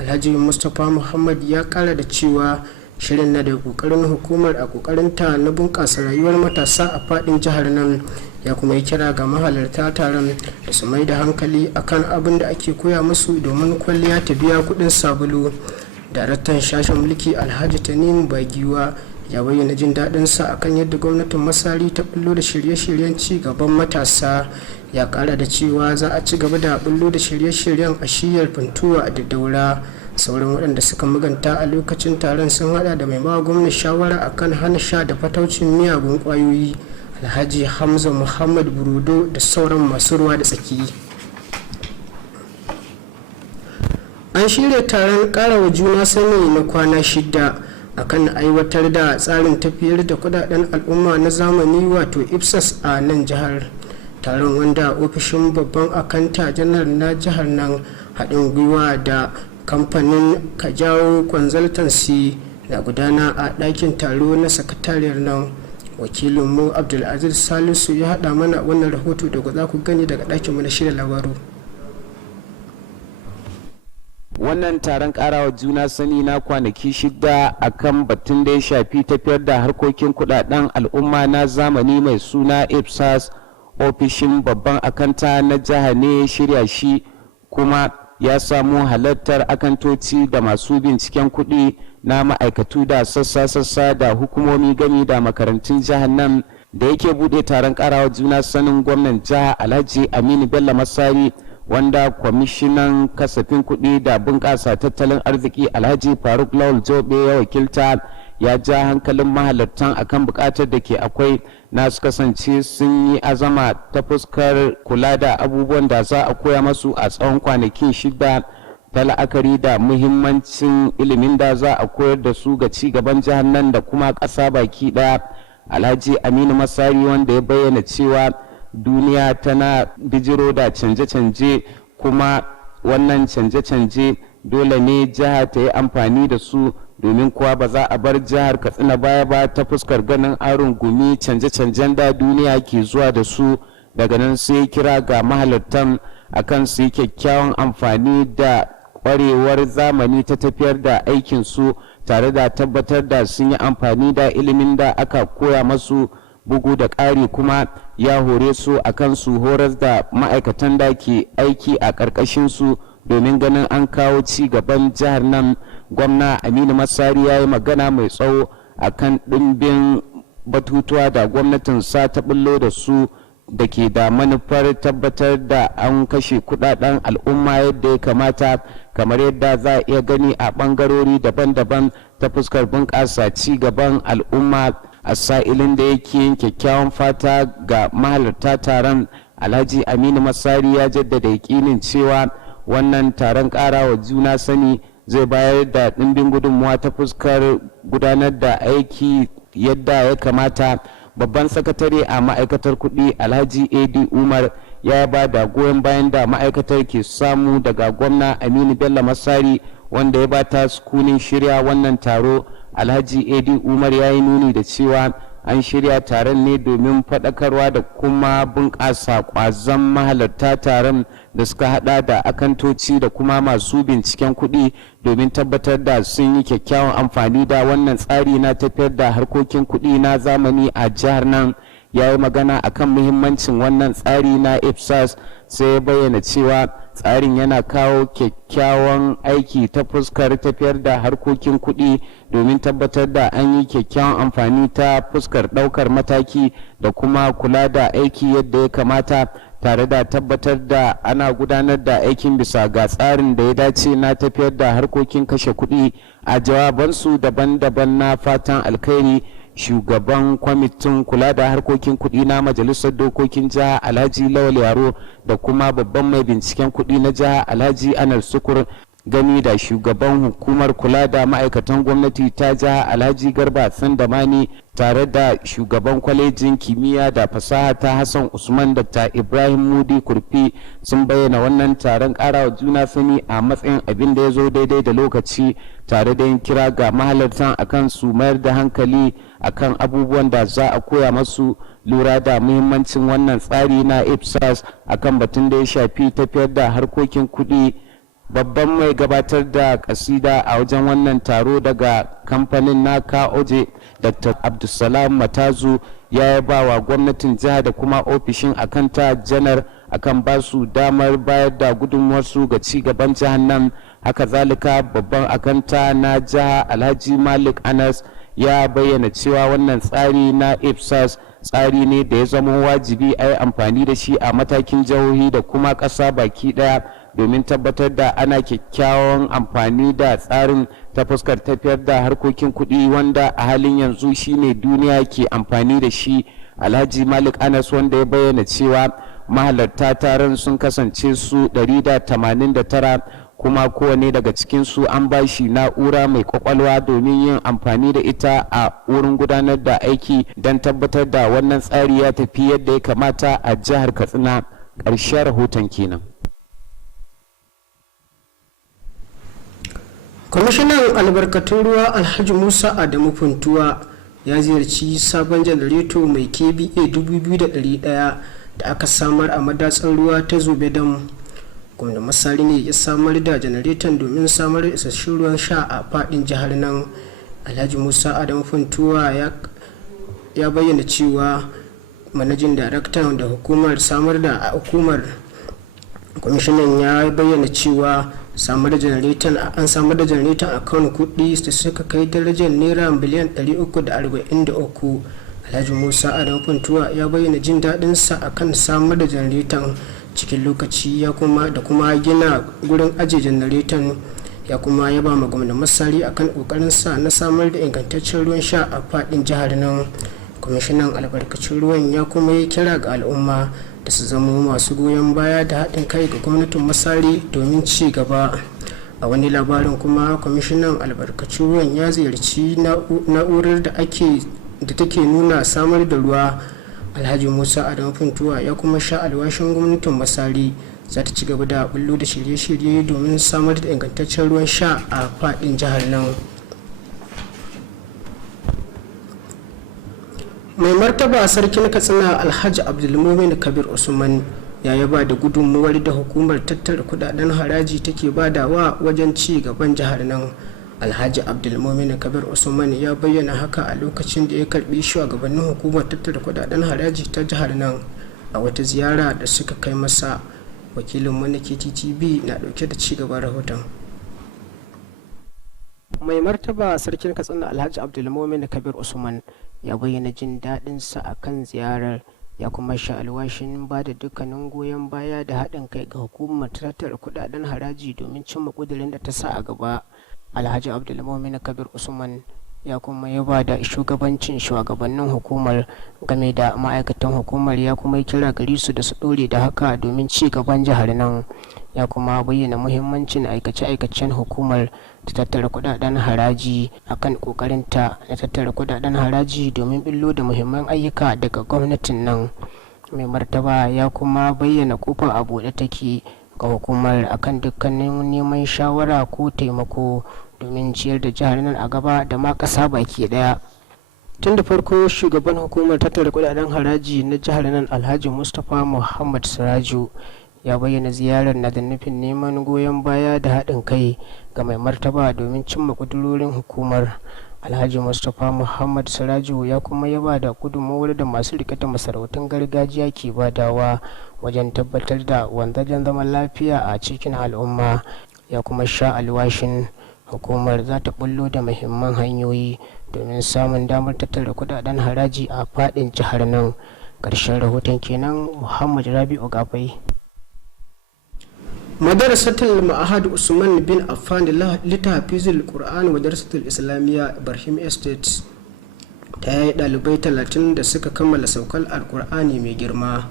Alhaji Mustapha Muhammad ya kara da cewa shirin na da kokarin hukumar a kokarinta na bunƙasa rayuwar matasa a faɗin jihar nan. Ya kuma yi kira ga mahalarta taron da su mai da hankali akan abin da ake koya musu domin kwalliya ta biya kuɗin sabulu. Daraktan sashen mulki Alhaji Tanimu Bagiwa ya bayyana jin daɗinsa akan yadda gwamnatin Masari ta bullo da shirye-shiryen ci gaban matasa. Ya kara da cewa za a ci gaba da bullo da shirye-shiryen a shiyar Funtuwa da Daura. Sauran waɗanda suka maganta a lokacin taron sun hada da mai ba gwamnati shawara akan hana sha da fataucin miyagun ƙwayoyi Alhaji Hamza Muhammad Burudo da sauran masu ruwa da tsaki. An shirya taron ƙarawa juna sani na kwana 6 akan aiwatar da tsarin tafiyar da kudaden al'umma na zamani wato IPSAS a nan jihar. Taron wanda ofishin babban akanta janar na jihar nan haɗin gwiwa da kamfanin Kajawo Consultancy na gudana a ɗakin taro na sakatariyar nan. Wakilinmu Abdulaziz Salisu ya haɗa mana wannan rahoto da za ku gani daga ɗakinmu na shirya labaru. Wannan taron karawa juna sani na kwanaki 6 akan batun da ya shafi tafiyar da harkokin kudaden al'umma na zamani mai suna IPSAS, ofishin babban akanta na jiha ne shirya shi, kuma ya samu halartar akantoci da masu binciken kuɗi na ma'aikatu da sassa da hukumomi gani da makarantun jihar nan. Da yake buɗe taron karawa juna sanin gwamnan jiha Alhaji Aminu Bello Masari, wanda kwamishinan kasafin kuɗi da bunƙasa tattalin arziki Alhaji Faruk Lawal Jobe ya wakilta, ya ja hankalin mahalartan akan buƙatar da ke akwai na su kasance sun yi azama ta fuskar kula da abubuwan da za a koya masu a tsawon kwanakin 6 ta la'akari da muhimmancin ilimin da za a koyar da su ga ci gaban jihar nan da kuma ƙasa baki ɗaya. Alhaji Aminu Masari, wanda ya bayyana cewa duniya tana bijiro da canje-canje, kuma wannan canje-canje dole ne jiha ta yi amfani da su, domin kuwa ba za a bar jihar Katsina baya ba ta fuskar ganin aron gumi canje-canjen da duniya ke zuwa da su. Daga nan sai kira ga mahalartan akan su yi kyakkyawan amfani da ƙwarewar zamani ta tafiyar da aikinsu tare da tabbatar da sun yi amfani da ilimin da aka koya masu. Bugu da ƙari kuma ya hore su akan su horar da ma'aikatan da ke aiki a ƙarƙashinsu domin ganin an kawo ci gaban jihar nan. Gwamna Aminu Masari ya yi magana mai tsawo akan ɗimbin batutuwa da gwamnatin sa ta bullo da su da ke da manufar tabbatar da an kashe kudaden al'umma yadda ya kamata, kamar yadda za a iya gani a ɓangarori daban-daban ta fuskar bunƙasa ci gaban al'umma. A sa'ilin da yake yin kyakkyawan fata ga mahalarta taron, Alhaji Aminu Masari ya jaddada yakinin cewa wannan taron ƙarawa juna sani zai bayar da ɗimbin gudunmuwa ta fuskar gudanar da aiki yadda ya kamata. Babban sakatare a ma'aikatar kuɗi Alhaji AD Umar ya ba da goyon bayan da ma'aikatar ke samu daga gwamna Aminu Bello Masari wanda ya bata sukunin shirya wannan taro. Alhaji AD Umar ya yi nuni da cewa an shirya taron ne domin faɗakarwa da kuma bunƙasa ƙwazon mahalarta taron da suka hada da akantoci da kuma masu binciken kuɗi domin tabbatar da sun yi kyakkyawan amfani da wannan tsari na tafiyar da harkokin kuɗi na zamani a jihar nan. Ya yi magana akan muhimmancin wannan tsari na IPSAS, sai ya bayyana cewa tsarin yana kawo kyakkyawan aiki ta fuskar tafiyar da harkokin kuɗi domin tabbatar da an yi kyakkyawan amfani ta fuskar ɗaukar mataki da kuma kula da aiki yadda ya kamata, tare da tabbatar da ana gudanar da aikin bisa ga tsarin da ya dace na tafiyar da harkokin kashe kuɗi. A jawabansu daban-daban na fatan alkhairi, shugaban kwamitin kula da harkokin kuɗi na majalisar dokokin jiha Alhaji Lawal Yaro da kuma babban mai binciken kuɗi na jiha Alhaji Anar Sukur gani da shugaban hukumar kula da ma'aikatan gwamnati ta jiha Alhaji Garba Sandamani tare da shugaban kwalejin kimiyya da fasaha ta Hassan Usman Dr. Ibrahim Mudi Kurfi sun bayyana wannan taron karawa juna sani a matsayin abin da ya zo daidai da lokaci, tare da yin kira ga mahalartan akan su mayar da hankali akan abubuwan da za a koya masu, lura da muhimmancin wannan tsari na IPSAS akan batun da ya shafi tafiyar da harkokin kuɗi. Babban mai gabatar da kasida a wajen wannan taro daga kamfanin naka oje Dr. Abdulsalam Matazu ya yaba wa gwamnatin jiha da kuma ofishin akanta janar akan ba su damar bayar da gudunmuwarsu ga ci gaban jihar nan. Haka zalika babban akanta na jiha Alhaji Malik Anas ya bayyana cewa wannan tsari na IPSAS tsari ne da ya zama wajibi a yi amfani da shi a matakin jihohi da kuma ƙasa baki ɗaya domin tabbatar da ana kyakkyawan amfani da tsarin ta fuskar tafiyar da harkokin kuɗi wanda a halin yanzu shine duniya ke amfani da shi. Alhaji Malik Anas wanda ya bayyana cewa mahalarta taron sun kasance su 189 kuma kowane daga cikinsu an ba shi na'ura mai kwakwalwa domin yin amfani da ita a wurin gudanar da aiki don tabbatar da wannan tsari ya tafi yadda ya kamata a jihar Katsina. Ƙarshen rahoton kenan. Kwamishinan albarkatun ruwa Alhaji Musa Adamu Funtuwa ya ziyarci sabon janareto mai KVA 2100 da aka samar a madatsar ruwa ta Zobe Dam. Gwamna Masari ne ya samar da janareton domin samar da isasshen ruwan sha a fadin jihar nan. Alhaji Musa Adamu Funtuwa ya bayyana cewa manajin daraktan da hukumar samar da hukumar kwamishinan ya bayyana cewa an samar da janareton a kan kudi da suka kai darajar naira biliyan 343. Alhaji Musa Adamu Funtuwa ya bayyana jin daɗinsa a kan samar da janareton cikin lokaci da kuma gina gurin ajiye janareton, ya kuma yaba ma gwamnan Masari akan kokarinsa na samar da ingantaccen ruwan sha a fadin jihar nan. Kwamishinan albarkacin ruwan ya kuma yi kira ga al'umma da su zama masu goyon baya da haɗin kai ga gwamnatin Masari domin ci gaba. A wani labarin kuma kwamishinan albarkacin ruwan ya ziyarci na'urar da take nuna samar da ruwa. Alhaji Musa Adamu Funtuwa ya kuma sha alwashin gwamnatin Masari za ta ci gaba da bullo da shirye-shirye domin samar da ingantaccen ruwan sha a faɗin jihar nan. Mai martaba sarkin Katsina Alhaji Abdulmumin Kabir Usman ya yaba da gudunmuwar da hukumar tattara kudaden haraji take badawa wajen ci gaban jihar nan. Alhaji Abdulmumin Kabir Usman ya bayyana haka a lokacin da ya karbi shugabannin hukumar tattara kudaden haraji ta jihar nan a wata ziyara da suka kai masa. Wakilin na Kttv na dauke da ci gaban rahoton. Mai martaba sarkin Katsina Alhaji Abdulmumin Kabir Usman ya bayyana jin daɗinsa a kan ziyarar, ya kuma sha alwashin ba da dukkanin goyon baya da haɗin kai ga hukumar tattara kudaden haraji domin cimma ƙudurin da ta sa a gaba. Alhaji Abdulmumin Kabir Usman ya kuma yaba da shugabancin shugabannin hukumar game da ma'aikatan hukumar, ya kuma yi kira gare su da su ɗore da haka domin ci gaban jihar nan. Ya kuma bayyana muhimmancin aikace-aikacen hukumar ta tattara kudaden haraji akan kokarinta na tattara kudaden haraji domin billo da muhimman ayyuka daga gwamnatin nan. Mai martaba ya kuma bayyana kofa a buɗe take ga hukumar akan dukkanin neman shawara ko taimako domin ciyar da jihar nan a gaba da ma ƙasa baki ɗaya. Tun da farko shugaban hukumar tattara kudaden haraji na jihar nan Alhaji Mustapha Muhammad Siraju ya bayyana ziyarar na da nufin neman goyon baya da haɗin kai ga mai martaba domin cimma ƙudurorin hukumar. Alhaji Mustapha Muhammad Siraju ya kuma yaba da gudunmawar da masu rike da masarautun gargajiya ke badawa wajen tabbatar da wanzajen zaman lafiya a cikin al'umma. Ya kuma sha alwashin hukumar za ta bullo da muhimman hanyoyi domin samun damar tattara kudaden haraji a faɗin jihar nan. Ƙarshen rahoton kenan. Muhammad Rabi'u Gafai. Madarasatul Ma'ahad Usman bin Affan Littafizul Qur'an wa Darasatul Islamiyya Ibrahim Estate ta yi ɗalibai 30 da suka kammala saukar Alƙur'ani mai girma.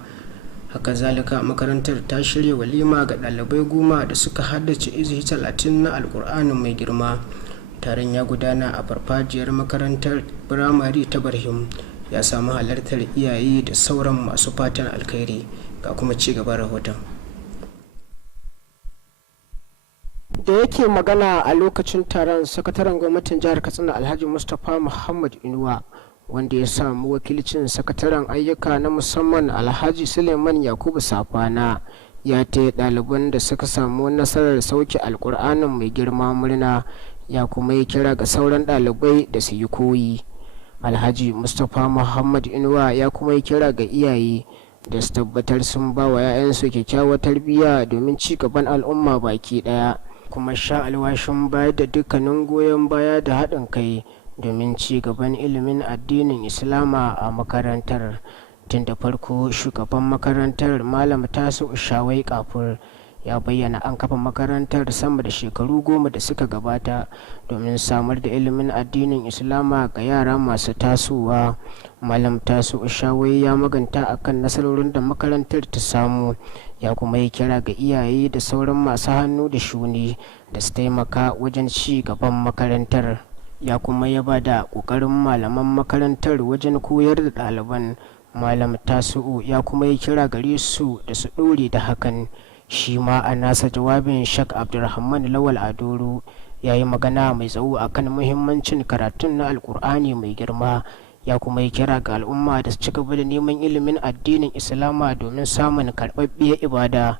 Haka zalika makarantar ta shirya walima ga ɗalibai 10 da suka haddace izihi 30 na Alƙur'anin mai girma. Taron ya gudana a farfajiyar makarantar firamare ta Ibrahim, ya samu halartar iyaye da sauran masu fatan alkhairi. Ga kuma ci gaban rahoton. Da yake magana a lokacin taron, sakataren gwamnatin jihar Katsina Alhaji Mustapha Muhammad Inuwa, wanda ya samu wakilcin sakataren ayyuka na musamman Alhaji Suleiman Yakubu Safana, ya taya ɗaliban da suka samu nasarar sauke Alƙur'anin mai girma murna, ya kuma yi kira ga sauran ɗalibai da su yi koyi. Alhaji Mustapha Muhammad Inuwa ya kuma yi kira ga iyaye da su tabbatar sun ba wa 'ya'yansu kyakkyawar tarbiyya domin ci gaban al'umma baki ɗaya. Kuma sha alwashin bayar da dukkanin goyon baya da haɗin kai domin ci gaban ilimin addinin Islama a makarantar. Tun da farko shugaban makarantar Malam Tasu Shawai Kafur ya bayyana an kafa makarantar sama da shekaru 10 da suka gabata domin samar da ilimin addinin Islama ga yara masu tasowa. Malam Tasu Shawai ya maganta akan nasarorin da makarantar ta samu, ya kuma yi kira ga iyaye da sauran masu hannu da shuni da su taimaka wajen ci gaban makarantar. Ya kuma yaba da ƙoƙarin malaman makarantar wajen koyar da ɗaliban. Malam Tasu'u ya kuma yi kira gare su da su ɗore da hakan. Shi ma a nasa jawabin Shak Abdulrahman Lawal Adoro ya yi magana mai tsawo akan muhimmancin karatun na Alƙur'ani mai girma. Ya kuma yi kira ga al'umma da su ci gaba da neman ilimin addinin Islama domin samun karɓaɓɓiyar ibada.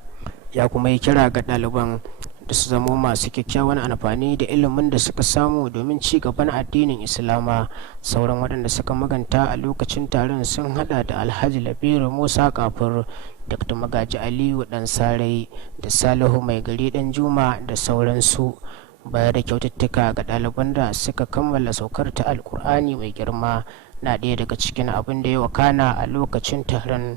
Ya kuma yi kira ga ɗaliban da su zama masu kyakkyawan amfani da ilimin da suka samu domin ci gaban addinin Islama. Sauran waɗanda suka maganta a lokacin taron sun hada da Alhaji Labiru Musa Kafur, Dr. Magaji Aliyu Dan Sarai da Salihu Mai Gari Dan Juma da sauransu. Bayar da kyaututtuka ga ɗaliban da suka kammala saukar ta Alƙur'ani mai girma na ɗaya daga cikin abin da ya wakana a lokacin taron.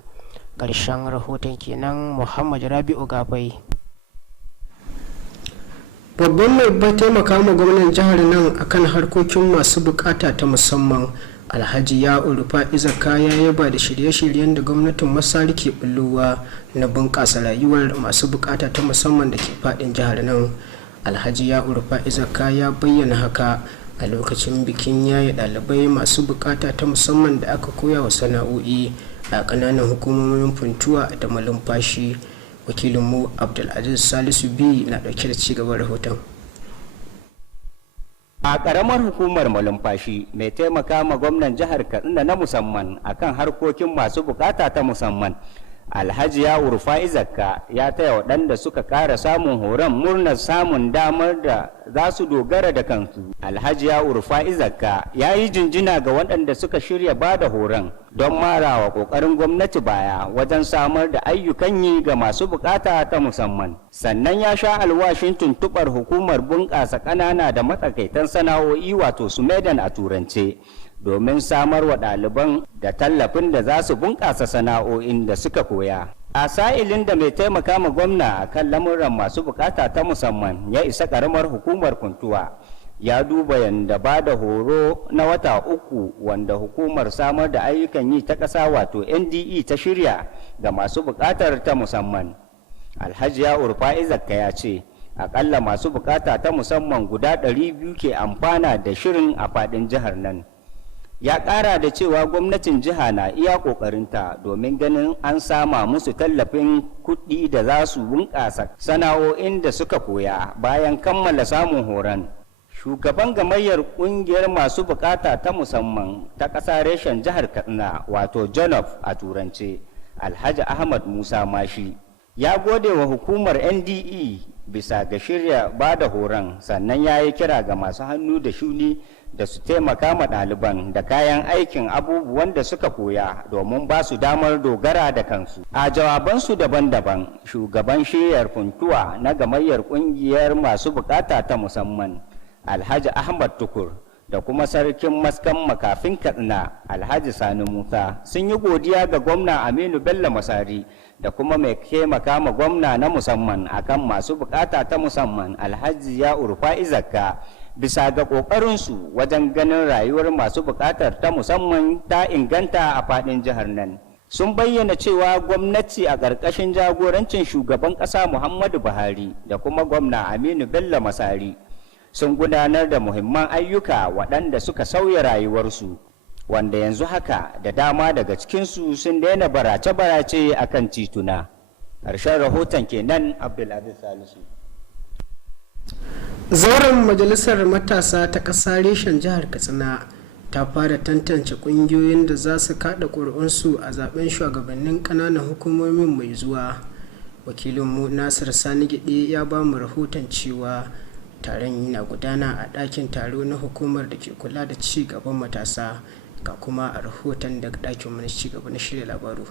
Ƙarshen rahoton kenan. Muhammad Rabi'u Gafai. Babban mai taimaka ma gwamnan jihar nan akan harkokin masu bukata ta musamman Alhaji Ya'u Rufa Izaka ya yaba da shirye-shiryen da gwamnatin Masari ke bullowa na bunƙasa rayuwar masu bukata ta musamman da ke faɗin jihar nan. Alhaji Ya'u Rufa Izaka ya bayyana haka a lokacin bikin yaye ɗalibai masu bukata ta musamman da aka koya wa sana'o'i a ƙananan hukumomin Funtuwa da Malumfashi. Wakilinmu Abdulaziz Salisu B na ɗauke da cigaban rahoton. A ƙaramar hukumar Malumfashi, mai taimaka ma gwamnan jihar Katsina na musamman akan harkokin masu bukata ta musamman, Alhaji ya Rufa'i Zakka ya taya waɗanda suka ƙara samun horon murnar samun damar da za su dogara da kansu. Alhaji ya Rufa'i Zakka ya yi jinjina ga waɗanda suka shirya ba da horon don marawa ƙoƙarin gwamnati baya wajen samar da ayyukan yi ga masu buƙata ta musamman. Sannan ya sha alwashin tuntuɓar hukumar bunƙasa ƙanana da matsakaitan sana'o'i wato SUMEDAN a turance, domin samar wa ɗaliban da tallafin da za su bunƙasa sana'o'in da suka koya. A sa'ilin da mai taimaka ma gwamna a kan lamuran masu bukata ta musamman ya isa ƙaramar hukumar Funtuwa, ya duba yadda ba da horo na wata 3 wanda hukumar samar da ayyukan yi ta ƙasa wato NDE ta shirya ga masu bukatar ta musamman. Alhaji ya Rufa'i Zakka ya ce aƙalla masu bukata ta musamman guda 200 ke amfana da shirin a faɗin jihar nan. Ya ƙara da cewa gwamnatin jiha na iya ƙoƙarinta domin ganin an sama musu tallafin kuɗi da za su bunƙasa sana'o'in da suka koya bayan kammala samun horon. Shugaban gamayyar ƙungiyar masu buƙata ta musamman ta ƙasa reshen jihar Katsina wato JONOF a turance, Alhaji Ahmad Musa Mashi, ya gode wa hukumar NDE bisa ga shirya ba da horon, sannan ya yi kira ga masu hannu da shuni da su taimaka ma ɗaliban da kayan aikin abubuwan da suka koya domin ba su damar dogara da kansu. A jawabansu daban-daban, shugaban shiyar Funtuwa na gamayyar ƙungiyar masu bukata ta musamman, Alhaji Ahmad Tukur, da kuma sarkin maskan makafin Katsina, Alhaji Sani Musa, sun yi godiya ga gwamna Aminu Bello Masari da kuma mai taimaka ma gwamna na musamman akan masu bukata ta musamman, Alhaji ya Rufa'i Zakka, bisa ga ƙoƙarinsu wajen ganin rayuwar masu buƙatar ta musamman ta inganta a faɗin jihar nan. Sun bayyana cewa gwamnati a ƙarƙashin jagorancin shugaban ƙasa Muhammadu Buhari da kuma gwamna Aminu Bello Masari sun gudanar da muhimman ayyuka waɗanda suka sauya rayuwarsu, wanda yanzu haka da dama daga cikinsu sun daina barace-barace a kan tituna. Ƙarshen rahoton kenan, Abdulaziz Salisu. Zauren majalisar matasa ta ƙasa reshen jihar Katsina ta fara tantance ƙungiyoyin da za su kaɗa ƙuri'unsu a zaben shugabannin ƙananan hukumomin mai zuwa. Wakilinmu Nasir Sani Gide ya ba mu rahoton cewa taron yana gudana a ɗakin taro na hukumar da ke kula da ci gaban matasa, ga kuma a rahoton daga ɗakin mana ci gaba na shirya labaru.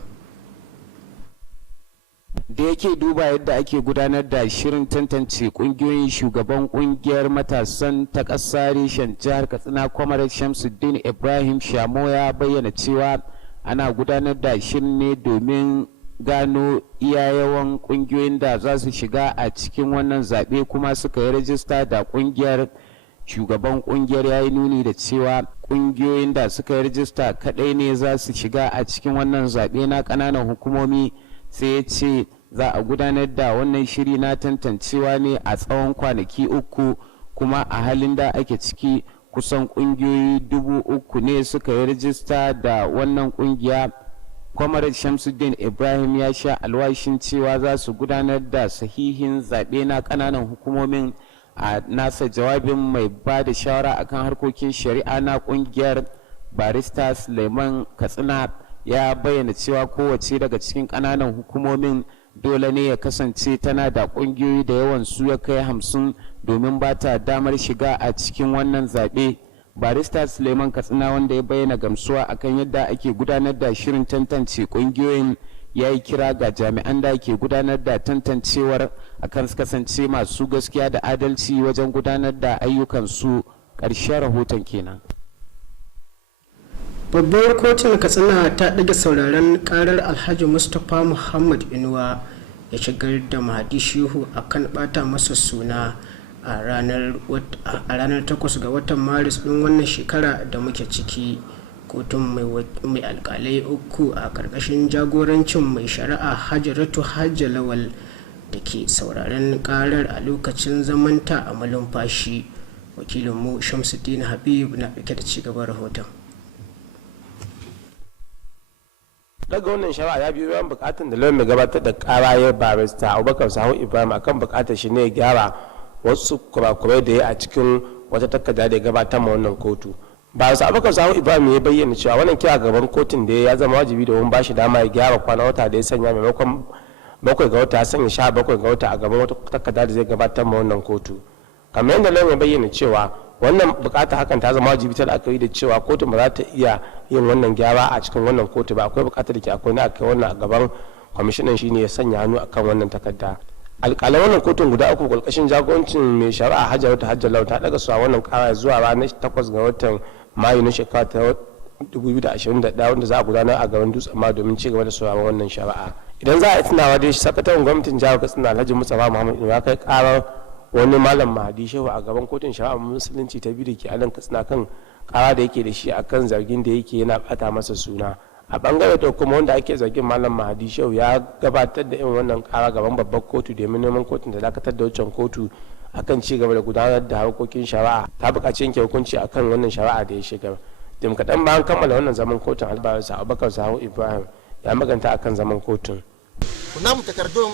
Da yake duba yadda ake gudanar da shirin tantance kungiyoyin, shugaban kungiyar matasan ta ƙasa reshen jihar Katsina Comrade Shamsuddin Ibrahim Shamo ya bayyana cewa ana gudanar da shirin ne domin gano iya yawan kungiyoyin da za su shiga a cikin wannan zaɓe kuma suka yi rajista da kungiyar. Shugaban kungiyar ya yi nuni da cewa kungiyoyin da suka yi rajista kaɗai ne za su shiga a cikin wannan zaɓe na ƙananan hukumomi, sai ya ce za a gudanar da wannan shiri na tantancewa ne a tsawon kwanaki 3, kuma a halin da ake ciki kusan kungiyoyi 3,000 ne suka yi rajista da wannan kungiya. Comrade Shamsuddin Ibrahim ya sha alwashin cewa za su gudanar da sahihin zaɓe na ƙananan hukumomin. A nasa jawabin, mai ba da shawara akan harkokin shari'a na kungiyar barista Suleiman Katsina ya bayyana cewa kowace daga cikin ƙananan hukumomin dole ne ya kasance tana da ƙungiyoyi da yawan su ya kai 50 domin ba ta damar shiga a cikin wannan zaɓe. Barista Suleiman Katsina, wanda ya bayyana gamsuwa akan yadda ake gudanar da shirin tantance ƙungiyoyin, ya yi kira ga jami'an da ke gudanar da tantancewar akan su kasance masu gaskiya da adalci wajen gudanar da ayyukansu. Ƙarshen rahoton kenan. Babbar kotun Katsina ta ɗage sauraron karar Alhaji Mustapha Muhammad Inuwa ya shigar da Mahadi Shehu akan ɓata masa suna a ranar 8 ga watan Maris ɗin wannan shekara da muke ciki. Kotun mai alkalai 3 a ƙarƙashin jagorancin mai shari'a Hajaratu Hajja Lawal da ke sauraron karar a lokacin zamanta a malumfashi. Wakilinmu Shamsuddin Habib na ɗauke da cigaban rahoton. daga wannan shari'a ya biyo yawan bukatun da lauyan mai gabatar da kara ya barista Abubakar Sahu Ibrahim akan bukatar shi ne ya gyara wasu kurakurai da ya a cikin wata takarda da ya gabatar ma wannan kotu. ba su abakar samu ibrahim ya bayyana cewa wannan kira gaban kotun da ya zama wajibi domin ba shi dama ya gyara kwana wata da ya sanya maimakon 7 ga wata ya sanya 17 ga wata a gaban wata takarda da zai gabatar ma wannan kotu. Kamar yadda lauyan ya bayyana cewa wannan bukata hakan ta zama wajibi ta la'akari da cewa kotun ba za ta iya yin wannan gyara a cikin wannan kotu ba, akwai bukatar da ke akwai na akai wannan a gaban kwamishinan shine ya sanya hannu akan wannan takarda. Alƙalan wannan kotun guda uku ƙarƙashin jagorancin mai shari'a Hajjar ta daga su a wannan ƙara zuwa ranar 8 ga watan Mayu na shekara ta 2021 wanda za a gudanar a gaban Dutsen ma domin ci gaba da sauraron wannan shari'a. Idan za a tunawa dai sakataren gwamnatin jihar Katsina Alhaji Mustapha Muhammad ya kai ƙarar wani malam Mahadi Shehu a gaban kotun shari'a musulunci ta biyu da ke anan Katsina kan ƙara da yake da shi akan zargin da yake yana ɓata masa suna. A bangare da kuma wanda ake zargin malam Mahadi Shehu ya gabatar da irin wannan ƙara gaban babbar kotu domin neman kotun da dakatar da wancan kotu akan ci gaba da gudanar da harkokin shari'a, ta buƙaci yanke hukunci akan wannan shari'a da ya shigar. Jim kaɗan bayan kammala wannan zaman kotun albarasa Abubakar Sahu Ibrahim ya maganta akan zaman kotun. Namu takardun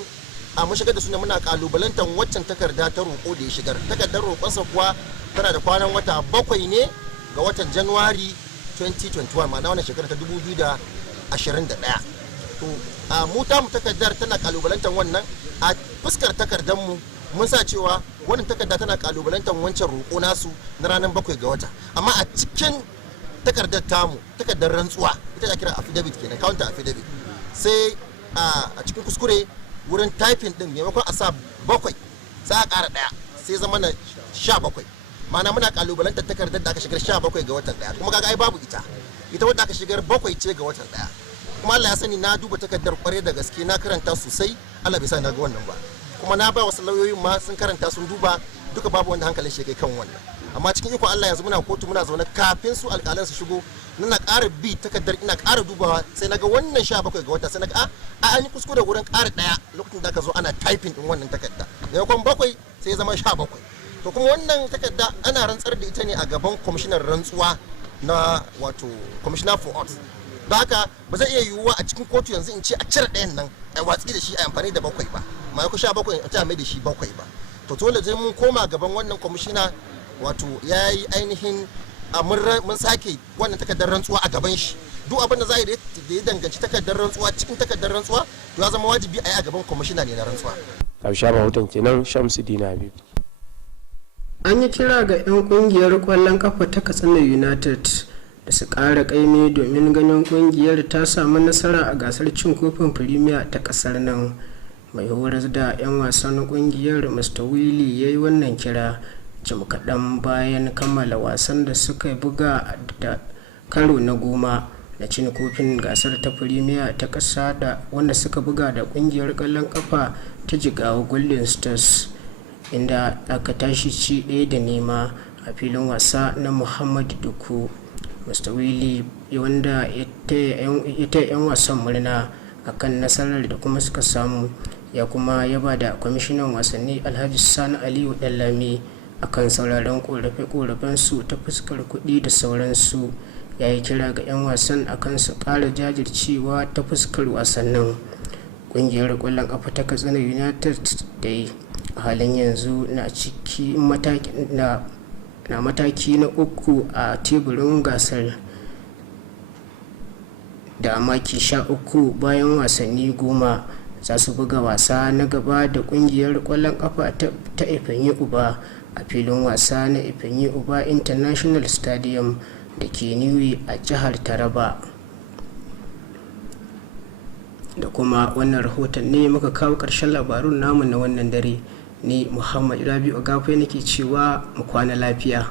a mun shigar da su ne muna kalubalantar waccan takarda ta roƙo da ya shigar. Takardar roƙonsa kuwa tana da kwanan wata 7 ne ga watan Januwari 2021, ma'ana wannan shekara ta 2021. To a mu takardar tana kalubalantar wannan a fuskar takardar mu mun sa cewa wannan takarda tana kalubalantar wancan roƙo nasu na ranar 7 ga wata, amma a cikin takardar tamu takardar rantsuwa ita da kira affidavit kenan, counter affidavit, sai a cikin kuskure wurin typing din maimakon a sa 7 sai a ƙara 1 sai zama na 17. Ma'ana muna kalubalantar takardar da aka shigar 17 ga watan 1, kuma kaga ai babu ita wadda aka shigar 7 ce ga watan 1. Kuma Allah ya sani na duba takardar kware da gaske, na karanta sosai, Allah bai sa na ga wannan ba, kuma na ba wasu lauyoyin ma sun karanta sun duba, duka babu wanda hankalin shi kai kan wannan. Amma cikin ikon Allah yanzu muna kotu muna zaune kafin su alƙalan su shigo, na ƙara bi takardar ina ƙara dubawa sai naga wannan 17 ga wata, sai naga an yi kuskure wurin ƙara 1 lokacin da aka zo ana typing din wannan takarda, maimakon 7 sai ya zama 17. To kuma wannan takarda ana rantsar da ita ne a gaban kwamishinan rantsuwa na wato commissioner for oath. Da haka ba zai iya yiwuwa a cikin kotu yanzu in ce a cire ɗayan nan a watsi da shi a amfani da 7 ba, ma ku 17 ta mai da shi 7 ba. To dole sai mun koma gaban wannan kwamishina, wato ya yi ainihin mun sake wannan takardar rantsuwa a gaban shi. Duk abin da za a yi da ya danganci takardar rantsuwa cikin takardar rantsuwa to ya zama wajibi a yi a gaban kwamishina ne na rantsuwa. Karshe rahoton kenan Shamsuddin Habib. An yi kira ga 'yan kungiyar kwallon kafa ta Katsina United da su ƙara ƙaimi domin ganin kungiyar ta samu nasara a gasar cin kofin Premier ta ƙasar nan. Mai horar da 'yan wasan kungiyar Mr. Willy ya yi wannan kira jim kaɗan bayan kammala wasan da suka buga da karo na 10 na cin kofin gasar ta Premier ta ƙasa da wanda suka buga da kungiyar ƙwallon kafa ta Jigawa Golden Stars, inda aka tashi ci 1-0 a filin wasa na Muhammadu Duku. Mr. Willy wanda ya taya 'yan wasan murna akan nasarar da kuma suka samu, ya kuma yaba da kwamishinan wasanni Alhaji Sani Aliyu Dallami akan sauraron korafe-korafen su ta fuskar kuɗi da sauransu. Ya yi kira ga 'yan wasan akan su ƙara jajircewa ta fuskar wasannin. Ƙungiyar ƙwallon ƙafa ta Katsina United dai a halin yanzu na mataki na 3 a teburin gasar da maki 13 bayan wasanni 10. Za su buga wasa na gaba da kungiyar kwallon kafa ta Ifeanyi Uba a filin wasa na Ifeanyi Uba International Stadium da ke Niwi a jihar Taraba. Da kuma wannan rahoton ne muka kawo ƙarshen labarun namu na wannan dare. Ni Muhammad Rabi'u Gafai nake cewa mu kwana lafiya.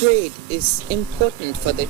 trade is important for the